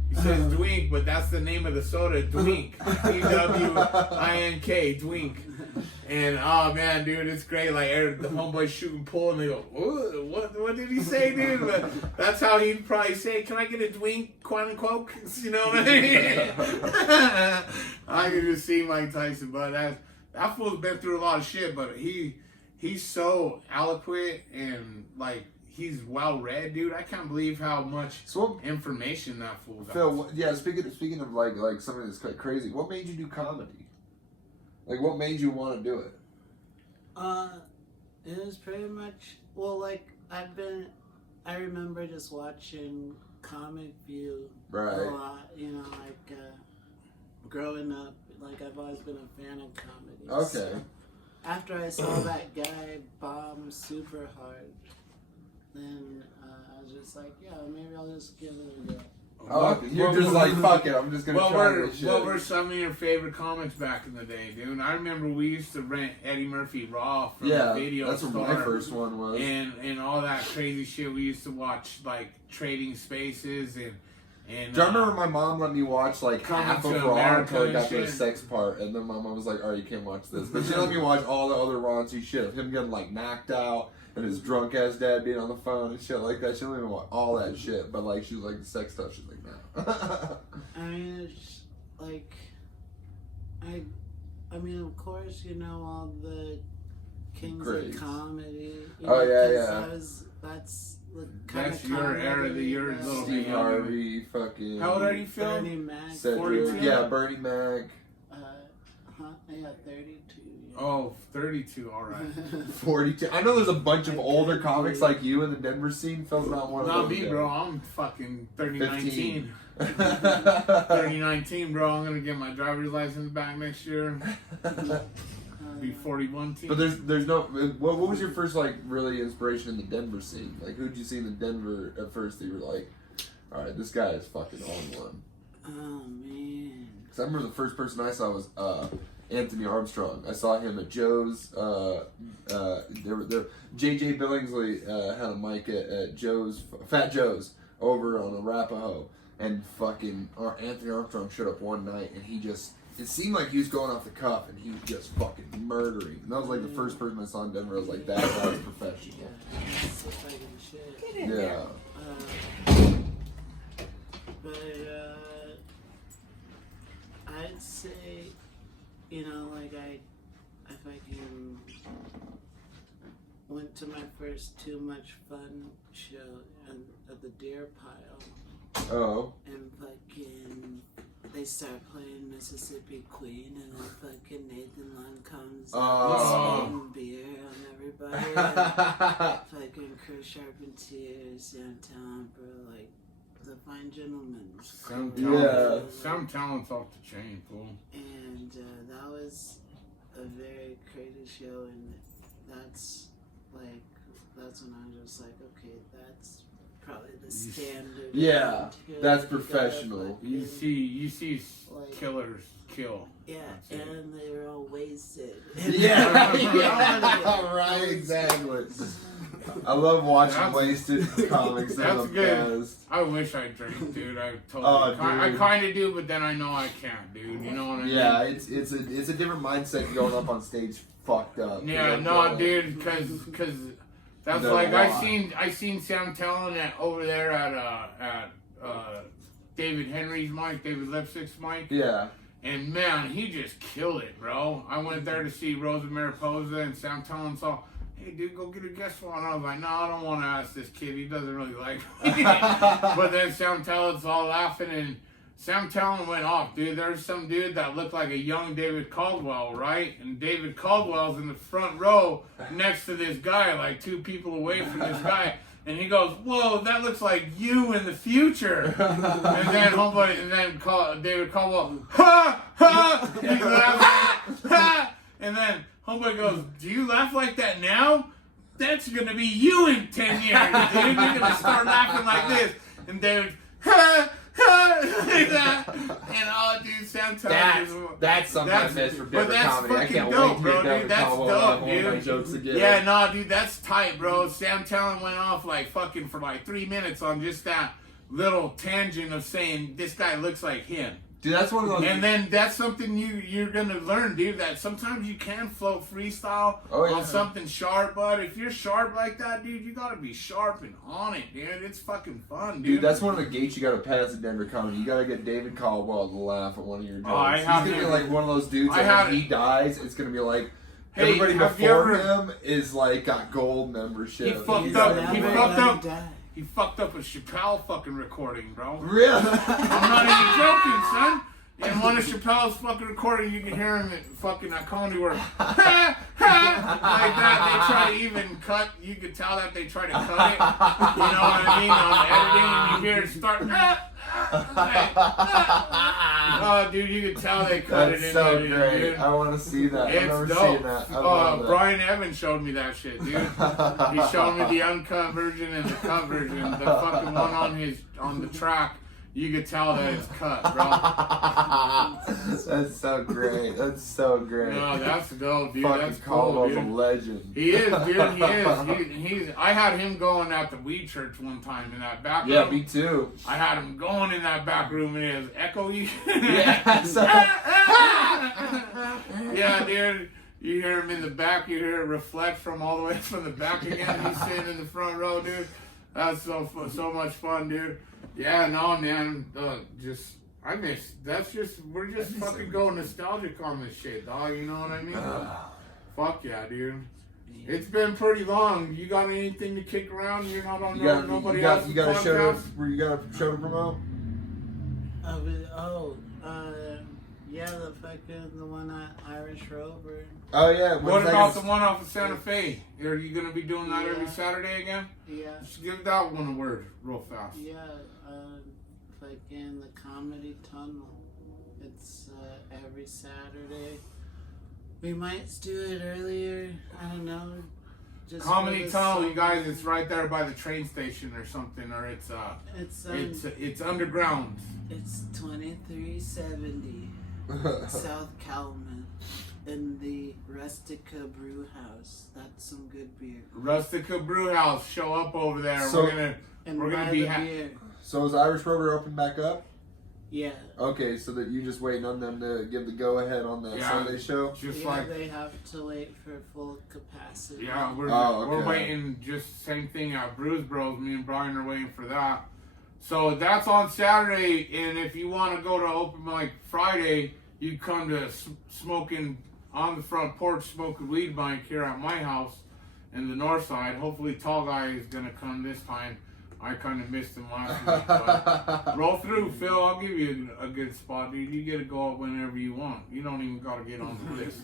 He says "dwink," but that's the name of the soda, Dwink. D-W-I-N-K, Dwink. And oh man, dude, it's great. Like the homeboys shoot and pull, and they go, "What did he say, dude?" But that's how he'd probably say, "Can I get a Dwink, quote unquote?" You know what I mean? I can just see Mike Tyson, but that fool's been through a lot of shit. But he's so eloquent and like. He's well read, dude. I can't believe how much information that fool got. Phil, speaking of like something that's quite crazy, what made you do comedy? Like, what made you want to do it? It was pretty much like I remember just watching Comic View a lot. You know, like growing up, like I've always been a fan of comedy. Okay. So after I saw that guy bomb super hard. Then I was was just like, yeah, maybe I'll just give it a go. Oh, you're just like, fuck it, I'm just gonna try this shit. What were some of your favorite comics back in the day, dude? I remember we used to rent Eddie Murphy Raw from the video that's store. what my first one was. And all that crazy shit. We used to watch like Trading Spaces and Do I remember my mom let me watch like Coming half to of Raw America until it got and to the shit. sex part, and then my mom was like, "Alright, you can't watch this." But she let me watch all the other raunchy shit of him getting like knocked out and his drunk ass dad being on the phone and shit like that. She let me watch all that shit, but like she was like the sex stuff. She's like, no. I mean, it's like, I mean, of course, you know, all the kings Great. of comedy. You Oh, know, yeah, 'cause yeah. that's the kind That's of your comedy era, your that- little Steve bit Harvey, fucking. How old are you, Phil? Bernie Mac. Cedric, 42? yeah, Bernie Mac. Yeah, 32. Yeah. Oh, 32, alright. 42. I know there's a bunch of older comics like you in the Denver scene. Phil's not one of Not those me, guys. bro. I'm fucking 3019. 15. 3019, bro. I'm gonna get my driver's license back next year. Be 41 team. But there's no. What was your first like really inspiration in the Denver scene? Like who'd you see in the Denver at first that you were like, all right, this guy is fucking on one. Oh man. Because I remember the first person I saw was Anthony Armstrong. I saw him at Joe's. There J.J. Billingsley had a mic at Joe's, Fat Joe's, over on Arapahoe, and fucking Anthony Armstrong showed up one night, and he just. It seemed like he was going off the cuff, and he was just fucking murdering. And that was like the first person I saw in Denver. I was like, that guy's professional. Yeah, that's the fucking shit. Yeah. But I'd say, you know, like I fucking went to my first Too Much Fun show at the Deer Pile, Oh. and fucking they start playing Mississippi Queen, and then fucking Nathan Lund comes Oh. and spitting beer on everybody. And fucking Chris Charpentier, Sam Talent, bro, like the fine gentlemen. Some Yeah. talent, some talent's off the chain, fool. And that was a very creative show, and that's when I'm just like, okay, that's probably the standard. Yeah, around here. that's You gotta professional. You fucking- see Like- killers kill. Yeah, That's it. and they were all wasted. Yeah, Yeah. right, exactly. I love watching That's- wasted comics. They're That's the good. best. I wish I drank, dude. I totally. Oh, I dude. kind of do, but then I know I can't, dude. You know what I mean? Yeah, it's a different mindset going up on stage fucked up. Yeah, Like, no, dude, cause that's They're like wild. I seen Sam Talent over there at David Henry's mic, David Lipstick's mic, Yeah. and man, he just killed it, bro. I went there to see Rosa Mariposa, and Sam Talent saw, hey, dude, go get a guest one. I was like, no, I don't want to ask this kid. He doesn't really like me. But then Sam Talent's all laughing, and Sam Talent went off, dude. There's some dude that looked like a young David Caldwell, right? And David Caldwell's in the front row next to this guy, like 2 people away from this guy. And he goes, whoa, that looks like you in the future. And then David Caldwell, ha, ha, he laughs, ha. And then homeboy goes, do you laugh like that now? That's gonna be you in 10 years, dude. You're gonna start laughing like this. And David, ha, ha, like that. And oh, dude, Sam Talent. That's something I miss from But Denver that's comedy. I fucking can't dope, wait to bro, hear dude. David That's Caldwell dope, laugh all my dude. jokes again. Yeah, nah, dude, that's tight, bro. Sam Talent went off like fucking for like 3 minutes on just that little tangent of saying this guy looks like him. Dude, that's one of those. And then that's something you're gonna learn, dude. That sometimes you can float freestyle Oh, yeah. on something sharp, but if you're sharp like that, dude, you gotta be sharp and on it, dude. It's fucking fun, dude. Dude, that's one of the gates you gotta pass in Denver comedy. You gotta get David Caldwell to laugh at one of your jokes. I He's have gonna be him. like one of those dudes I that have when he it. dies, it's gonna be like Hey, everybody have you before ever- him is like got gold membership. He fucked He's up. never He gonna fucked up. die. He fucked up a Chappelle fucking recording, bro. Really? I'm not even joking, son. In one of Chappelle's fucking recording, you can hear him at fucking that comedy where ha, ha, like that. They try to even cut. You could tell that they try to cut it. You know what I mean? On the editing, and you hear it start. Ha, Oh, dude, you can tell they cut That's it in so there, great. dude. I want to see that. I've It's never dope. seen that. I love that. Brian Evans showed me that shit, dude. He showed me the uncut version and the cut version. The fucking one on the track. You could tell that it's cut, bro. That's so great. That's so great. No, that's dope, dude. Fucking That's cool, Caldwell's a dude. legend. He is, dude. He is. He's. I had him going at the weed church one time in that back room. Yeah, me too. I had him going in that back room and it was echoey. Yeah. So, Yeah, dude. You hear him in the back. You hear it reflect from all the way from the back again. He's sitting in the front row, dude. That's so much fun, dude. Yeah, no, man. I miss. We're just fucking going nostalgic on this shit, dog. You know what I mean? Fuck yeah, dude. It's been pretty long. You got anything to kick around? You're not on nobody else's you got a show to, podcast? where you got a show to promote? Yeah, the one at Irish Rover. Oh yeah. What when's that about the gonna- one off of Santa Fe? Are you gonna be doing that every Yeah. Saturday again? Yeah, Just give that one a word, real fast. yeah, the Comedy Tunnel. It's every Saturday. We might do it earlier. I don't know. Just Comedy for the Tunnel, you summer. guys. It's right there by the train station or something, or it's It's underground. it's 2370 South Calumet in the Rustica Brew House. That's some good beer. Rustica Brew House. Show up over there. So- And We're gonna buy be the ha- beer. So is Irish Rover open back up? Yeah. Okay, so that you just waiting on them to give the go ahead on that Yeah. Sunday show? just Yeah, like they have to wait for full capacity. yeah, we're Oh, we're okay. waiting. Just same thing at Brews Bros. Me and Brian are waiting for that. So that's on Saturday, and if you want to go to open mic Friday, you come to smoking on the front porch, smoking weed mic here at my house in the north side. Hopefully, Tall Guy is gonna come this time. I kind of missed him last week, but roll through, Phil. I'll give you a good spot, dude. You get to go up whenever you want. You don't even gotta get on the list.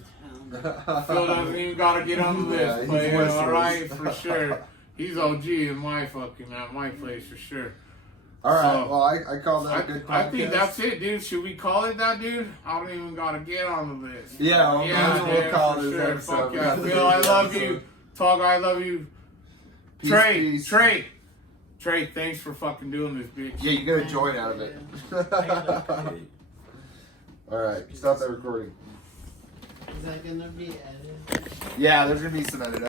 Phil doesn't even gotta get on the Yeah, list, he's player. whistles. All right, for sure. He's OG in my at my place for sure. All right. So, Well, I call that a good podcast. I think that's it, dude. Should we call it that, dude? I don't even gotta get on the list. Yeah, we'll dude, call for this sure. episode. Fuck yeah, Phil, I love you. Tall Guy, I love you. Peace, Trey, peace. Trey, thanks for fucking doing this, bitch. Yeah, you get a joint out of it. All right, stop that recording. Is that gonna be edited? Yeah, there's gonna be some edit.